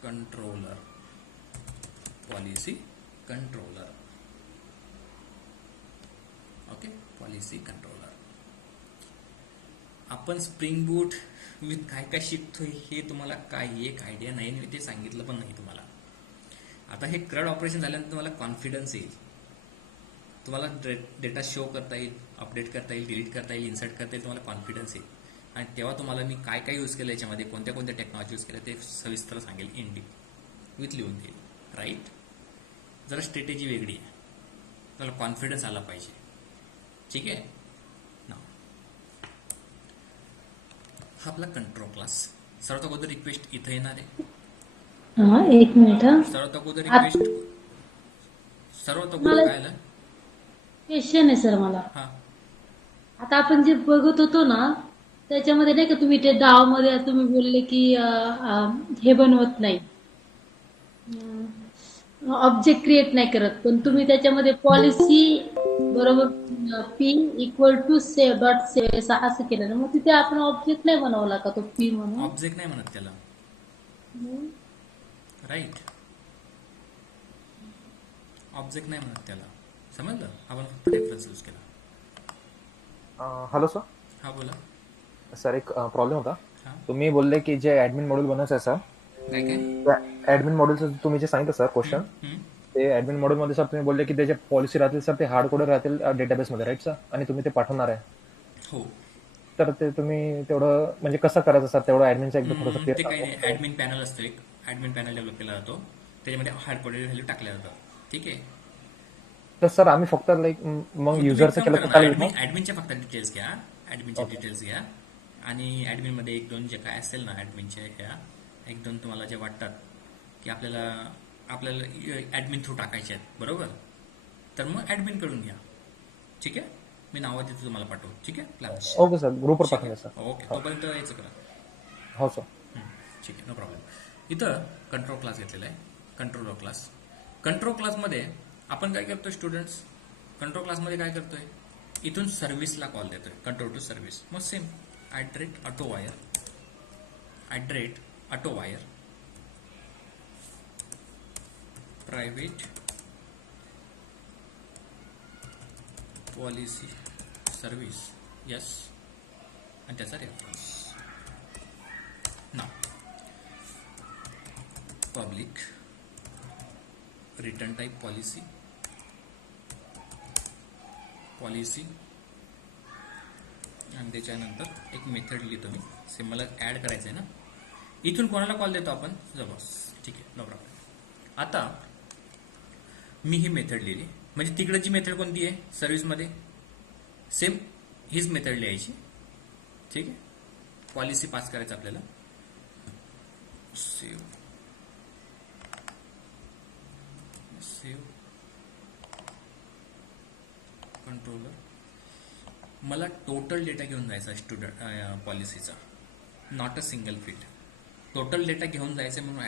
controller. Policy controller. Okay. Policy controller. आपण स्प्रिंग बूट विथ काय काय शिकतोय हे तुम्हाला काही एक आयडिया नाही, मी ते सांगितलं पण नाही तुम्हाला. आता हे क्रड ऑपरेशन झाल्यानंतर तुम्हाला कॉन्फिडन्स येईल. तुम्हाला डेटा शो करता येईल, अपडेट करता येईल, डिलीट करता येईल, इन्सर्ट करता येईल. तुम्हाला कॉन्फिडन्स येईल. आणि तेव्हा तुम्हाला मी काय काय यूज केलं, याच्यामध्ये कोणत्या कोणत्या टेक्नॉलॉजी यूज केल्या ते सविस्तर सांगेल इन डीप विथ लिहून देईल. राईट. जरा स्ट्रॅटेजी वेगळी आहे. तुम्हाला कॉन्फिडन्स आला पाहिजे. ठीक आहे ना. हा आपला कंट्रोल क्लास. सर्वात अगोदर रिक्वेस्ट इथं येणार आहे. हा, एक मिनिट हा. सर्वात अगोदर रिक्वेस्ट. सर्वात अगोदर काय आलं? क्वेश्चन आहे सर मला. हा, आता आपण जे बघत होतो ना, त्याच्यामध्ये नाही का तुम्ही ते डाव मध्ये तुम्ही बोलले की हे बनवत नाही, ऑब्जेक्ट क्रिएट नाही करत, पण तुम्ही त्याच्यामध्ये पॉलिसी बरोबर P equal to save dot save असं केलं ना, मग तिथे आपण ऑब्जेक्ट नाही बनवला का तो पी म्हणून? ऑब्जेक्ट नाही म्हणत त्याला, राईट. ऑब्जेक्ट नाही म्हणत त्याला, समजलं. आपण फक्त रेफरन्स यूज केला. Hello sir. हा बोला. सर एक प्रॉब्लेम होता. हा तुम्ही बोलले की जे ऍडमिन मॉड्यूल बनवायचं आहे सर, काय काय ऍडमिन मॉड्यूलचं तुम्ही जे सांगितलं सर क्वेश्चन, हम्म. ते ऍडमिन मॉड्यूल मध्ये सर तुम्ही बोलले की त्याचे पॉलिसी राहतील सर, ते हार्ड कोडेड राहतील डेटाबेस मध्ये, राईट सर, आणि तुम्ही ते पाठवणार आहे. हो. तर ते तुम्ही तेवढं म्हणजे कसं करायचं सर, तेवढं ऍडमिनचं एकदम थोडंसं ते काही नाही, क्लिअर. ऍडमिन पॅनल असतं एक, ऍडमिन पॅनल डेव्हलप केला जातो, त्याच्यामध्ये हार्ड कोडेड व्हॅल्यू टाकल्या जातात. ठीक आहे. तर सर आम्ही फक्त लाईक मग युजरचं केलं तर चालेल ना? ऍडमिनच्या फक्त डिटेल्स घ्या, ऍडमिनचे डिटेल्स घ्या, आणि ऍडमिन मध्ये एक दोन जे काय असेल ना ऍडमिनचे ह्या एक दोन तुम्हाला जे वाटतात की आपल्याला ऍडमिन थ्रू टाकायचे आहेत, बरोबर, तर मग ऍडमिन कडून घ्या. ठीक आहे. मी नावं देतो तुम्हाला पाठवू. ठीक आहे. प्लॅन्स. ओके सर, ग्रुपवर पाठवूया सर. ओके. तोपर्यंत यायचं करा. हो सर. ठीक आहे, नो प्रॉब्लेम. इथं कंट्रोल क्लास घेतलेला आहे, कंट्रोलर क्लास. कंट्रोल क्लासमध्ये आपण काय करतोय स्टुडंट्स, कंट्रोल क्लासमध्ये काय करतोय, इथून सर्व्हिसला कॉल देतोय, कंट्रोल टू सर्व्हिस. मग same @autowire private policy service, yes, आणि त्याचा रेफरन्स. ना पब्लिक रिटर्न टाईप पॉलिसी आणि त्याच्यानंतर एक मेथड लिहितो मी, सेम मला ऍड करायचं आहे ना. इथून कोणाला कॉल देतो आपण, जबस. ठीक आहे, नो प्रॉब्लेम. आता मी ही मेथड लिहिली, म्हणजे तिकडची मेथड कोणती आहे सर्व्हिसमध्ये, सेम हीच मेथड लिहायची. ठीक आहे. पॉलिसी पास करायचं आपल्याला, सेव कंट्रोलर. मला टोटल डेटा घेऊन जायचा स्टुडंट पॉलिसीचा, not a single field. Total data घेऊन जायचं म्हणून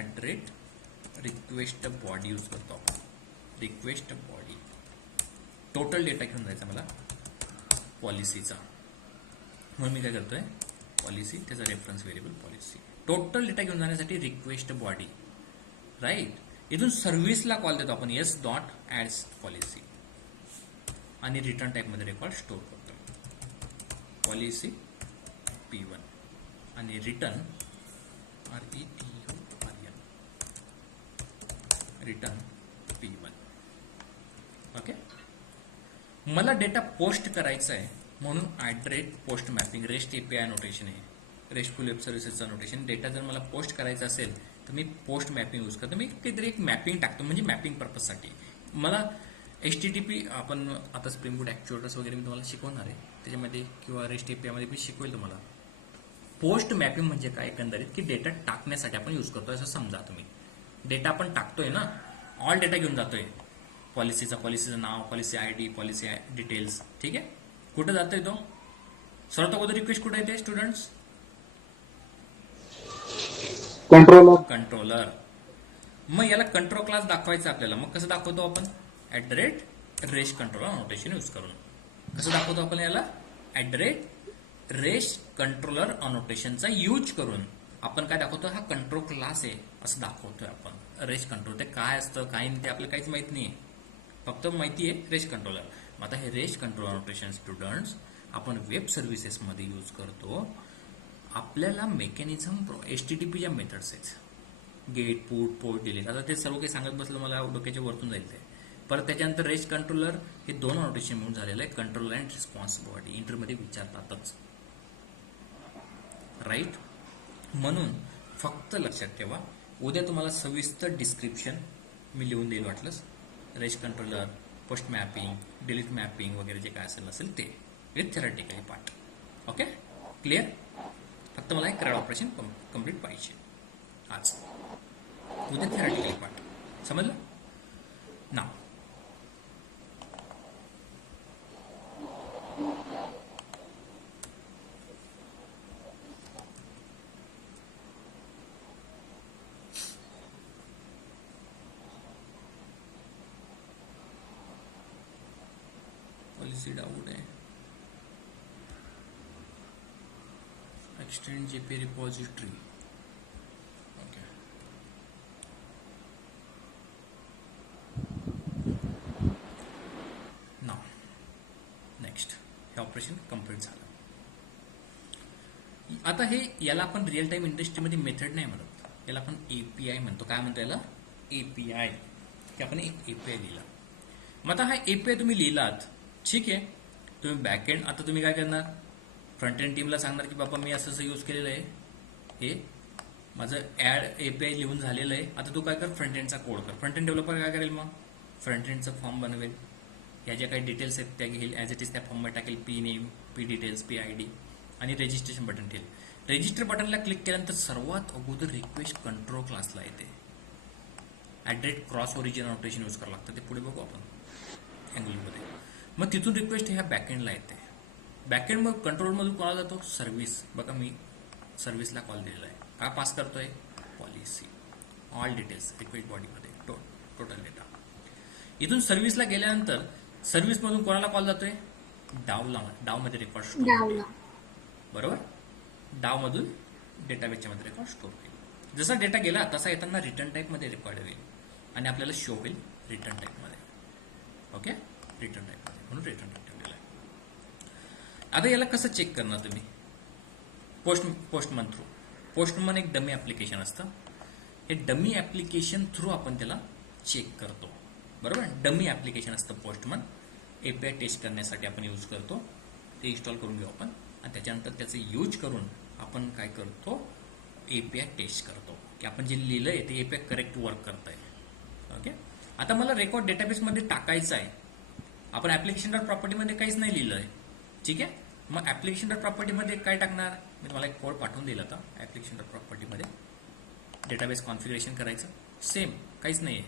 @रिक्वेस्ट बॉडी यूज करतो आपण. रिक्वेस्ट बॉडी, टोटल डेटा घेऊन जायचा मला पॉलिसीचा, म्हणून मी काय करतोय, पॉलिसी त्याचा reference variable policy. Total data घेऊन जाण्यासाठी रिक्वेस्ट बॉडी, राईट. इथून सर्व्हिसला कॉल देतो आपण, येस डॉट ऍड्स पॉलिसी, आणि रिटर्न टाईपमध्ये रेकॉर्ड स्टोअर करतो, पॉलिसी P1, आणि रिटर्न रिटर्न P1. ओके. मला डेटा पोस्ट करायचा आहे म्हणून post mapping, rest API notation आहे, रेस्टफुल वेब सर्व्हिसेसचं नोटेशन. डेटा जर मला पोस्ट करायचा असेल तर मी पोस्ट मॅपिंग यूज करतो. मी काहीतरी एक मॅपिंग टाकतो, म्हणजे मॅपिंग पर्पजसाठी. मला HTTP, आपण आता स्प्रिंग बूट ॲक्च्युएटर्स वगैरे मी तुम्हाला शिकवणार आहे त्याच्यामध्ये, किंवा रेस्ट API मध्ये मी शिकवेल तुम्हाला. पोस्ट मॅपिंग म्हणजे काय एकंदरीत, की डेटा टाकण्यासाठी आपण यूज करतोय असं समजा तुम्ही. डेटा आपण टाकतोय ना, ऑल डेटा घेऊन जातोय, पॉलिसीचं नाव, पॉलिसी ID, पॉलिसी डिटेल्स. ठीक आहे. कुठं जातोय तो, सर्वात अगोदर रिक्वेस्ट कुठे येते स्टुडंट्स, कंट्रोलर. मग याला कंट्रोल क्लास दाखवायचा आपल्याला. मग कसं दाखवतो आपण, @रेस्ट कंट्रोलर नोटेशन यूज करून. कसं दाखवतो आपण याला, @रेस्ट कंट्रोलर अनोटेशनचा यूज करून आपण काय दाखवतो, हा कंट्रोल क्लास आहे असं दाखवतोय आपण. रेस्ट कंट्रोल ते काय असतं काय नाही ते आपल्याला काहीच माहित नाही, फक्त माहिती आहे रेस्ट कंट्रोलर. मग आता हे रेस्ट कंट्रोलर अनोटेशन स्टुडंट्स आपण वेब सर्व्हिसेसमध्ये यूज करतो. आपल्याला मेकॅनिझम HTTPच्या मेथड्स आहेत, गेट, पुट, पोस्ट, डिलीट. आता ते सर्व काही सांगत बसलं मला डोक्याच्या वरतून जाईल ते. परत त्याच्यानंतर रेस्ट कंट्रोलर हे दोन नोटेशन मिळून झालेलं आहे, कंट्रोलर अँड रिस्पॉन्स बॉडी. इंटरमध्ये विचारतातच, राईट. म्हणून फक्त लक्षात ठेवा, उद्या तुम्हाला सविस्तर डिस्क्रिप्शन मी लिहून देईल वाटलंच, rest controller, post mapping, delete mapping वगैरे जे काय असेल ते विथ थेरॅटिकली पार्ट. Okay, clear. फक्त मला एक क्रॅड ऑपरेशन कम्प्लीट पाहिजे आज, उद्या थेरॅटिकली पार्ट. समजलं ना. पॉलिसी डाऊट आहे. Extend JP repository. ओके. नाव नेक्स्ट. हे ऑपरेशन कम्प्लीट झालं. आता हे याला आपण रिअल टाइम इंडस्ट्रीमध्ये मेथड नाही म्हणत, याला आपण एपीआय म्हणतो. काय म्हणतो याला? एपीआय. की आपण एक एपीआय लिहिला. मग आता हा एपीआय तुम्ही लिहिलात, ठीक आहे. तुम्ही बॅकएंड, आता तुम्ही काय करणार? फ्रंट एंड टीमला सांगणार की बाबा मी असं यूज केलेलं आहे, हे माझं ऍड एपीआय लिहून झालेलं आहे. आता तू काय कर? फ्रंट एंडचा कोड कर. फ्रंट एंड डेव्हलपर काय करेल? मग फ्रंट एंडचा फॉर्म बनवेल, या ज्या काही डिटेल्स आहेत त्या घेईल, ॲज इट इज त्या फॉर्ममध्ये टाकेल, P name, P details, P I D आणि रजिस्ट्रेशन बटन ठेवेल. रजिस्टर बटनला क्लिक केल्यानंतर सर्वात अगोदर रिक्वेस्ट कंट्रोल क्लासला येते. @क्रॉस ओरिजिन नोटेशन यूज करावं लागतं, ते पुढे बघू आपण अँग्युलरमध्ये. मग तिथून रिक्वेस्ट ह्या बॅकएंडला येते. बॅकएंड मग कंट्रोलमधून कोणाला जातो? सर्व्हिस. बघा मी सर्व्हिसला कॉल दिलेला आहे. काय पास करतोय? पॉलिसी, ऑल डिटेल्स, रिक्वेस्ट बॉडीमध्ये टोटल डेटा. इथून सर्व्हिसला गेल्यानंतर सर्व्हिसमधून कोणाला कॉल जातोय? डावला. डावमध्ये रेकॉर्ड स्टोर डावला. बरोबर. डावमधून डेटाबेसच्या मध्ये रेकॉर्ड स्टोर होईल. जसा डेटा गेला तसा येताना रिटर्न टाईपमध्ये रेकॉर्ड होईल आणि आपल्याला शो होईल रिटर्न टाईपमध्ये. ओके, रिटर्न टाईपमध्ये, म्हणून रिटर्न टाईप ठेवलेला आहे. आता याला कसं चेक करणार तुम्ही? Postman through. पोस्टमन एक डमी ॲप्लिकेशन असतं. हे डमी ॲप्लिकेशन थ्रू आपण त्याला चेक करतो. बरोबर. डमी ॲप्लिकेशन असतं पोस्टमन. एपीआय टेस्ट करण्यासाठी आपण यूज करतो. ते इन्स्टॉल करून घेऊ आपण आणि त्याच्यानंतर त्याचं यूज करून आपण काय करतो? एपीआय टेस्ट करतो की आपण जे लिहिलंय ते एपीआय करेक्ट वर्क करत आहे. ओके. आता मला रेकॉर्ड डेटाबेसमध्ये टाकायचं आहे. आपण ॲप्लिकेशन डॉट प्रॉपर्टीमध्ये काहीच नाही लिहिलं आहे, ठीक आहे. मग ॲप्लिकेशन डॉट प्रॉपर्टीमध्ये काय टाकणार? मी तुम्हाला एक कोड पाठवून दिला होता. ॲप्लिकेशन डॉट प्रॉपर्टीमध्ये डेटाबेस कॉन्फिगरेशन करायचं. सेम, काहीच नाही आहे.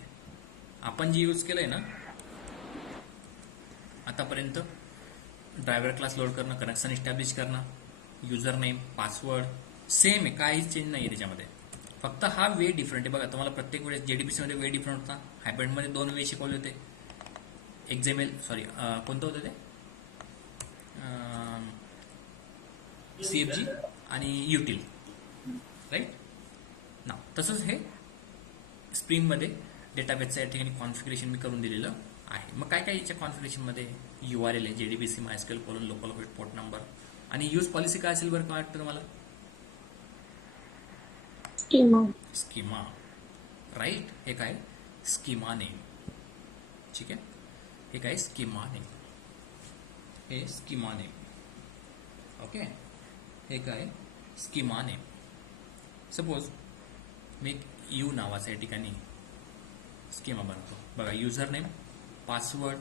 आपण जे यूज केलंय ना आतापर्यंत, ड्रायव्हर क्लास लोड करणं, कनेक्शन इस्टॅब्लिश करणं, युजर नेम, पासवर्ड सेम आहे, काहीच चेंज नाही आहे त्याच्यामध्ये. फक्त हा वे डिफरंट आहे. बघा तुम्हाला प्रत्येक वेळेस जेडीबीसीमध्ये वे डिफरंट होता. हायब्रिडमध्ये 2 वे शिकवले होते. एक्झएमएल कोणतं होतं ते? सीएफजी आणि युटिल, राईट ना. तसंच हे स्प्रिंगमध्ये डेटाबेसचं या ठिकाणी कॉन्फिगरेशन मी करून दिलेलं आहे. मग काय काय याच्या कॉन्फिगरेशनमध्ये? URL आहे, JDBC MySQL colon local host port number आणि यूज पॉलिसी काय असेल बरं? काय वाटतं तुम्हाला? Schema, right. हे काय? स्कीमा नेम, ठीक आहे. हे काय? Schema name. हे स्कीमा नेम. ओके. हे काय? Schema name. सपोज मी एक यू नावाचा या ठिकाणी स्कीमा बनवतो. बघा, युजर नेम, पासवर्ड,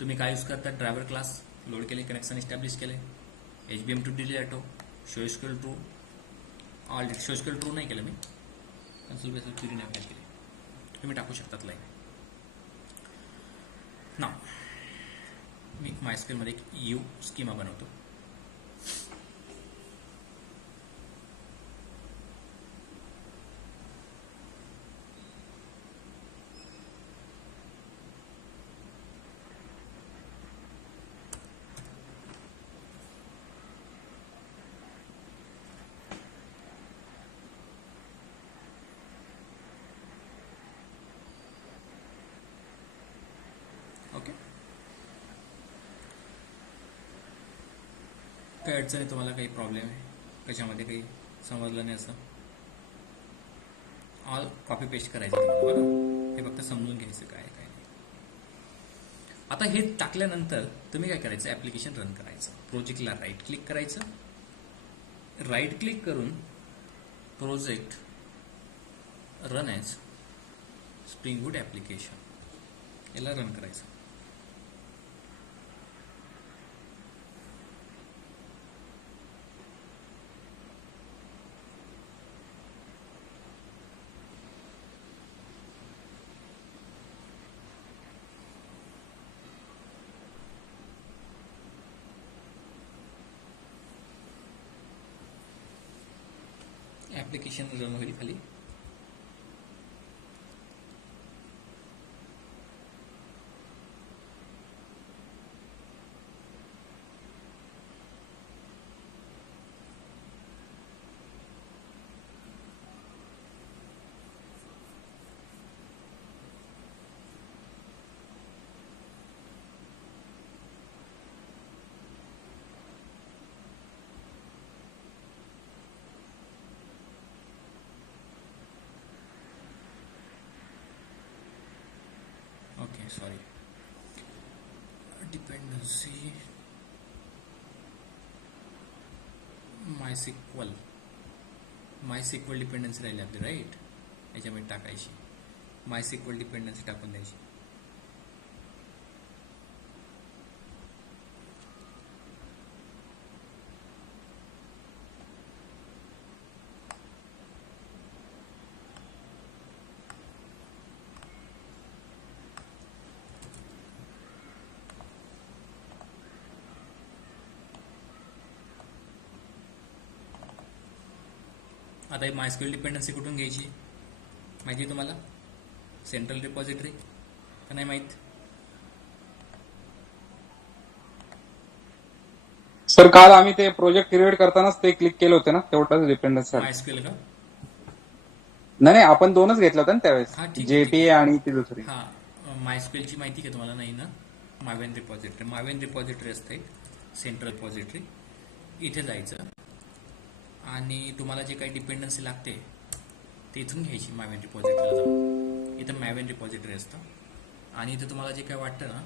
तुम्ही काय यूज करता? ड्रायव्हर क्लास लोड केले, कनेक्शन इस्टॅब्लिश केले, HBM to delete auto, show SQL true, all show SQL true नाही केलं मी, कन्सोल बेसिस क्वेरी नाही अप्लाय केली. तुम्ही टाकू शकतात लाईन. ना मी मायस्क्यूएलमध्ये एक यू स्कीमा बनवतो. ओके. काही अडचण आहे तुम्हाला? काही प्रॉब्लेम आहे कशामध्ये? काही समजलं नाही असं? ऑल कॉपी पेस्ट करायचं तुम्हाला, बरं. हे फक्त समजून घ्यायचं काय काय नाही. आता हे टाकल्यानंतर तुम्ही काय करायचं? ॲप्लिकेशन रन करायचं. प्रोजेक्टला राईट क्लिक करायचं. राईट क्लिक करून प्रोजेक्ट रन ॲज स्प्रिंग बूट ॲप्लिकेशन याला रन करायचं. ॲप्लिकेशन रन होईल खाली. सॉरी, डिपेंडन्सी मायसिक्वल डिपेंडन्सी राहिली आपली, राईट. याच्यामध्ये टाकायची मायसिक्वल डिपेंडन्सी टाकून द्यायची. आता ही मायस्क्वेल डिपेंडन्सी कुठून घ्यायची माहिती आहे तुम्हाला? सेंट्रल रिपॉझिटरी का नाही माहीत? सर काल आम्ही ते प्रोजेक्ट क्रिएट करतानाच ते क्लिक केले होते ना, तेवढाच डिपेंडन्स. मायस्क्वेल का? नाही आपण दोनच घेतलं होतं ना त्यावेळेस, हा, ठीक आहे, जेपीए आणि ती दुसरी. हा, मायस्क्वेलची माहिती का तुम्हाला? नाही ना. मावेन रिपॉझिटरी असते, सेंट्रल रिपॉझिटरी. इथे जायचं आणि तुम्हाला जे काही डिपेंडन्सी लागते ते इथून घ्यायची. मावेन रिपॉझिटरीला जाऊन इथं मावेन रिपॉझिटरी असतं आणि इथं तुम्हाला जे काही वाटतं ना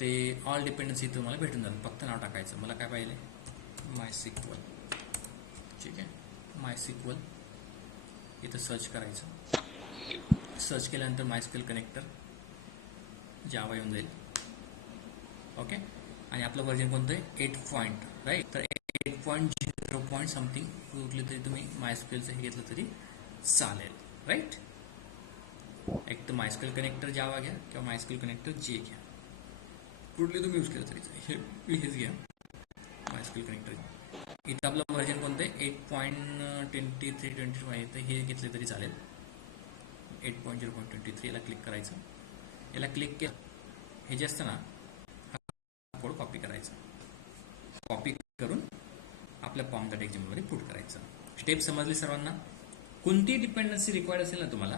ते ऑल डिपेंडन्सी तुम्हाला भेटून जातं. फक्त नाव टाकायचं. मला काय पाहिजे? मायसिक्वल. ठीक आहे, मायसिक्वल. इथं सर्च करायचं. सर्च केल्यानंतर मायस्क्वेल कनेक्टर जावा येऊन जाईल. ओके. आणि आपलं व्हर्जन कोणतं आहे? 8. राईट. तर 8.0. समथिंग कुठली तरी तुम्ही मायस्क्वेलचं हे घेतलं तरी चालेल. राईट. एक तर मायस्क्वेल कनेक्टर जावा घ्या किंवा मायस्क्वेल कनेक्टर जे घ्या, कुठली तुम्ही यूज केलं तरी हेच घ्या, मायस्क्वेल कनेक्टर. इथं आपलं व्हर्जन कोणतं आहे? 8.23.22 आहे, तर हे घेतले तरी चालेल. 8.0.23 याला क्लिक करायचं. याला क्लिक केलं, हे जे असतं ना हा कोड कॉपी करायचा. कॉपी करून आपल्या pom.xml पुट करायचं. स्टेप समजली सर्वांना? कोणती डिपेंडन्सी रिक्वायर्ड असेल ना तुम्हाला,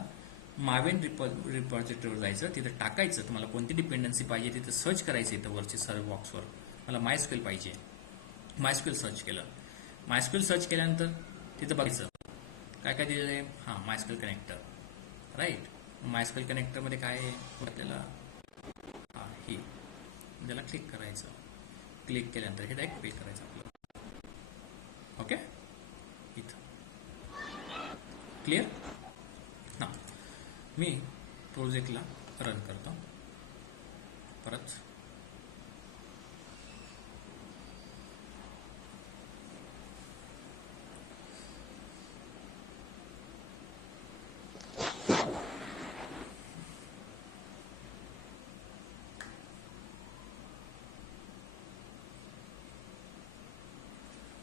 मावेन रिपॉझिटरीवर जायचं, तिथं टाकायचं तुम्हाला कोणती डिपेंडन्सी पाहिजे, तिथं सर्च करायचं. इथं वरच्या सर्च बॉक्सवर मला मायस्क्वेल पाहिजे, मायस्क्वेल सर्च केलं. मायस्क्वेल सर्च केल्यानंतर तिथं बघायचं काय काय दिलेलं आहे. हां, मायस्क्वेल कनेक्टर. राईट. मायस्क्वेल कनेक्टरमध्ये काय आहे आपल्याला? हां, हे त्याला क्लिक करायचं. क्लिक केल्यानंतर हे डायरेक्ट पे करायचं आपलं. ओके. इथं क्लिअर. हां, मी प्रोजेक्टला रन करतो परत.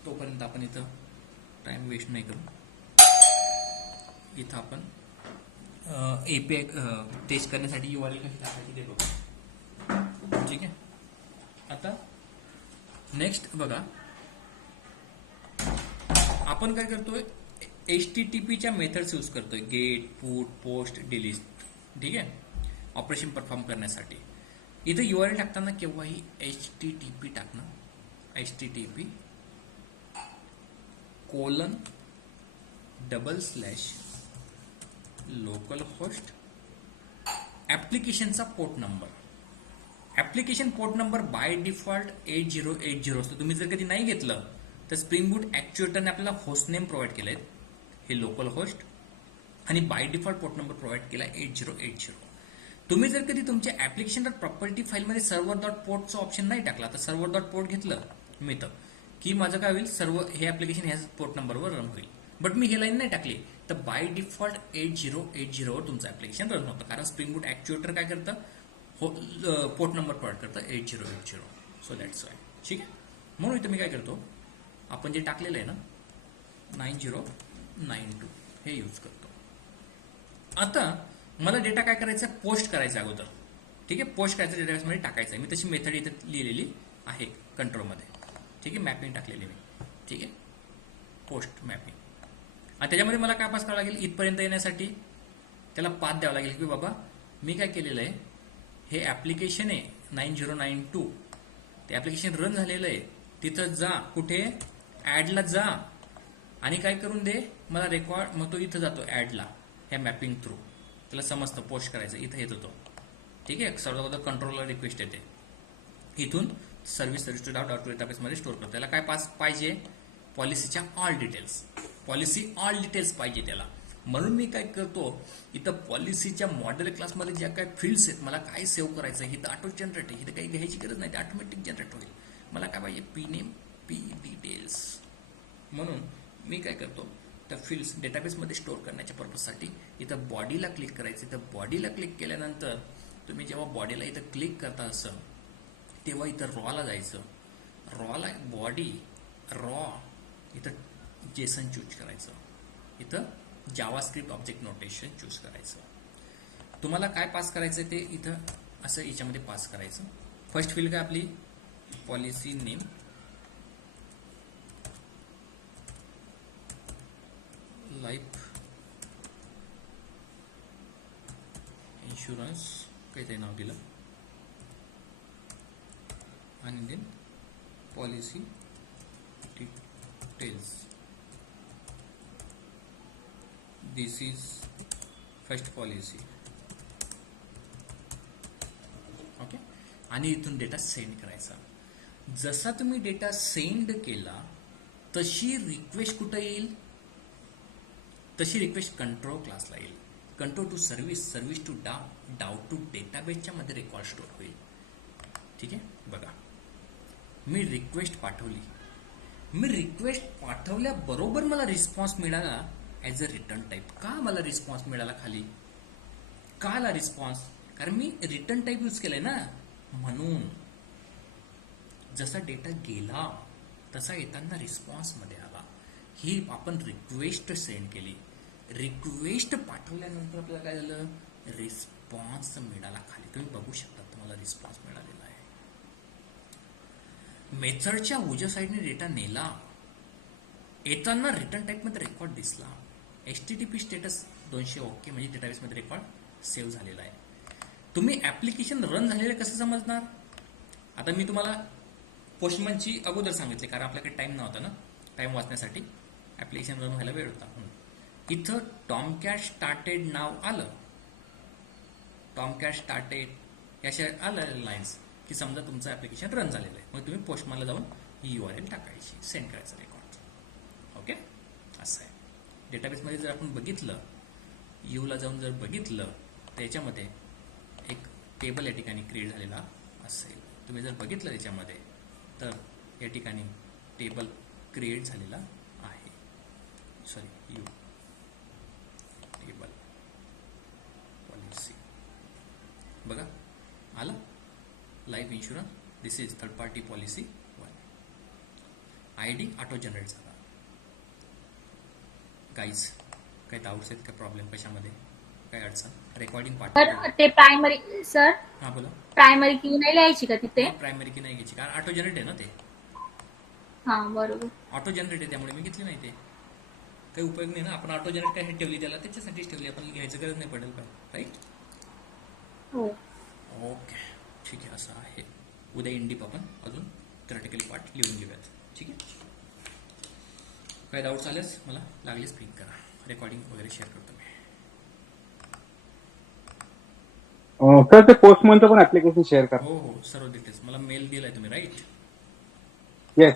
तोपर्यंत आपण इथं टाइम वेस्ट नाही करू. इथं आपण एपीआय टेस्ट करण्यासाठी URL कशी टाकायची ते बघू. ठीक आहे. आता नेक्स्ट बघा, आपण काय करतोय? HTTPच्या मेथड्स यूज करतोय. Get, put, post, delete. ठीक आहे, ऑपरेशन परफॉर्म करण्यासाठी. इथं URL टाकताना केव्हाही HTTP टाकणं. HTTP: localhost ऍप्लिकेशनचा port number. Application port number by default 8080 असतो. तुम्ही जर कधी नाही घेतलं तर स्प्रिंग बूट ऍक्च्युएटरने आपल्याला होस्ट नेम प्रोव्हाइड केलंय, हे लोकल होस्ट, आणि by default port number provide केला 8080. तुम्ही जर कधी तुमच्या ऍप्लिकेशन डॉट प्रॉपर्टी फाईलमध्ये सर्व्हर डॉट पोर्टचा ऑप्शन नाही टाकला तर सर्व्हर डॉट पोर्ट घेतलं मी तर की माझं काय होईल, सर्व हे ऍप्लिकेशन ह्या पोर्ट नंबरवर रन होईल. बट मी हे लाईन नाही टाकली तर बाय डिफॉल्ट 8080 वर तुमचं ऍप्लिकेशन रन होतं. कारण स्प्रिंग बूट ऍक्च्युएटर काय करतं, पोर्ट नंबर प्रोव्हाइड करतं 8080. So that's why. ठीक आहे. म्हणून इथं मी काय करतो, आपण जे टाकलेलं आहे ना 9092 हे यूज करतो. आता मला डेटा काय करायचा, पोस्ट करायचा अगोदर. ठीक आहे, पोस्ट करायचं डेटाबेसमध्ये टाकायचं आहे. मी तशी मेथड इथं लिहिलेली आहे कंट्रोलमध्ये. ठीक आहे, मॅपिंग टाकलेली मी. ठीक आहे, पोस्ट मॅपिंग. आणि त्याच्यामध्ये मला काय पास करावं लागेल, इथपर्यंत येण्यासाठी त्याला पाथ द्यावं लागेल की बाबा मी काय केलेलं आहे, हे ऍप्लिकेशन आहे 9092, ते ऍप्लिकेशन रन झालेलं आहे. तिथं जा, कुठे ऍडला जा आणि काय करून दे मला रेकॉर्ड. मग तो इथं जातो ऍडला, ह्या मॅपिंग थ्रू. त्याला समजतं पोस्ट करायचं. इथं येतो तो. ठीक आहे. सर्वप्रथम कंट्रोलर रिक्वेस्ट येते, इथून सर्व्हिस रजिस्टर डॉट डेटाबेसमध्ये स्टोअर करतो. त्याला काय पाहिजे, पॉलिसीच्या all details, policy all details पाहिजे त्याला. म्हणून मी काय करतो, इथं पॉलिसीच्या मॉडेल क्लासमध्ये ज्या काय फील्ड्स आहेत, मला काय सेव्ह करायचं आहे, इथं ऑटो जनरेट आहे, इथं काही घ्यायची गरज नाही, ते ऑटोमॅटिक जनरेट होईल. मला काय पाहिजे, पी नेम, पी डिटेल्स. म्हणून मी काय करतो, त्या फील्ड्स डेटाबेसमध्ये स्टोअर करण्याच्या पर्पजसाठी इथं बॉडीला क्लिक करायचं. इथं बॉडीला क्लिक केल्यानंतर तुम्ही जेव्हा बॉडीला इथं क्लिक करता असं, तेव्हा इथं रॉला जायचं. रॉला बॉडी रॉ, इथं जेसन चूज करायचं, इथं जावास्क्रिप्ट ऑब्जेक्ट नोटेशन चूज करायचं. तुम्हाला काय पास करायचं ते इथं असं याच्यामध्ये पास करायचं. फर्स्ट फील्ड काय आपली पॉलिसी नेम, लाईफ इन्शुरन्स काहीतरी नाव दिलं, आणि then policy details. This is first policy. Okay. आणि इथून डेटा सेंड करायचा. जसा तुम्ही डेटा सेंड केला तशी रिक्वेस्ट कुठं येईल, तशी रिक्वेस्ट कंट्रोल क्लासला येईल. Control to service, service to DAO to डेटाबेसच्या मध्ये रेकॉर्ड स्टोअर होईल. ठीक आहे. बघा, मी रिक्वेस्ट पाठवली, मी रिक्वेस्ट पाठवल्याबरोबर मला रिस्पॉन्स मिळाला ॲज अ रिटर्न टाईप. का मला रिस्पॉन्स मिळाला खाली, का आला रिस्पॉन्स, कारण मी रिटर्न टाईप यूज केलंय ना. म्हणून जसा डेटा गेला तसा येताना रिस्पॉन्स मध्ये आला. ही आपण रिक्वेस्ट सेंड केली, रिक्वेस्ट पाठवल्यानंतर आपल्याला काय झालं, रिस्पॉन्स मिळाला खाली. तुम्ही बघू शकता, तुम्हाला रिस्पॉन्स मिळालेला आहे. मेथडच्या उजव्या साईडने डेटा नेला, येताना रिटर्न टाईप मध्ये रेकॉर्ड दिसला. HTTP स्टेटस 200 ओके, म्हणजे डेटाबेसमध्ये रेकॉर्ड सेव्ह झालेला आहे. तुम्ही ऍप्लिकेशन रन झालेलं कसं समजणार, आता मी तुम्हाला पोस्टमनची अगोदर सांगितले, कारण आपल्याकडे टाइम नव्हता ना, टाइम वाचण्यासाठी ऍप्लिकेशन रन व्हायला वेळ होता. इथं टॉमकॅट स्टार्टेड नाव आलं, टॉमकॅट स्टार्टेड याच्या आलं लाईन्स, की समजा तुमचं ऍप्लिकेशन रन झालेलं आहे. मग तुम्ही पोस्टमनला जाऊन ही URL टाकायची, सेंड करायचं रेकॉर्ड. ओके, असं आहे. डेटाबेसमध्ये जर आपण बघितलं, यूला जाऊन जर बघितलं, त्याच्यामध्ये एक टेबल या ठिकाणी क्रिएट झालेला असेल. तुम्ही जर बघितलं त्याच्यामध्ये, तर या ठिकाणी टेबल क्रिएट झालेला आहे. Sorry, you table policy. बघा आलं, life insurance, this is third party policy 1. ID auto generate झाला. गाईज, काही डाऊट्स आहेत का, प्रॉब्लेम कशामध्ये, काय अडचण, रेकॉर्डिंग पार्ट. सर ते प्रायमरी, सर हां बोला. प्रायमरी की नाही लिहायची का तिथे? प्रायमरी की नाही घ्यायची, कारण ऑटो जनरेट आहे ना ते, हा बरोबर. ऑटो जनरेट आहे, त्यामुळे मी घेतली नाही. ते काही उपयोग नाही ना, आपण ऑटो जनरेट काय ठेवली, त्याला त्याच्यासाठीच ठेवली, आपण घ्यायचं गरज नाही पडेल. काय राईट. हो. ओके, ठीक आहे. असं आहे. उद्या इंडीप आपण अजून थेरॉटिकली पार्ट लिहून घेऊयात. ठीक आहे. काय डाऊट्स आलेच मला लागलेच पिक करा, रेकॉर्डिंग वगैरे शेअर करतो मी. सर ते पोस्टमनचं पण ऍप्लिकेशन शेअर करा. हो हो, सर्व डिटेल्स मला मेल दिलाय तुम्ही, राईट. येस.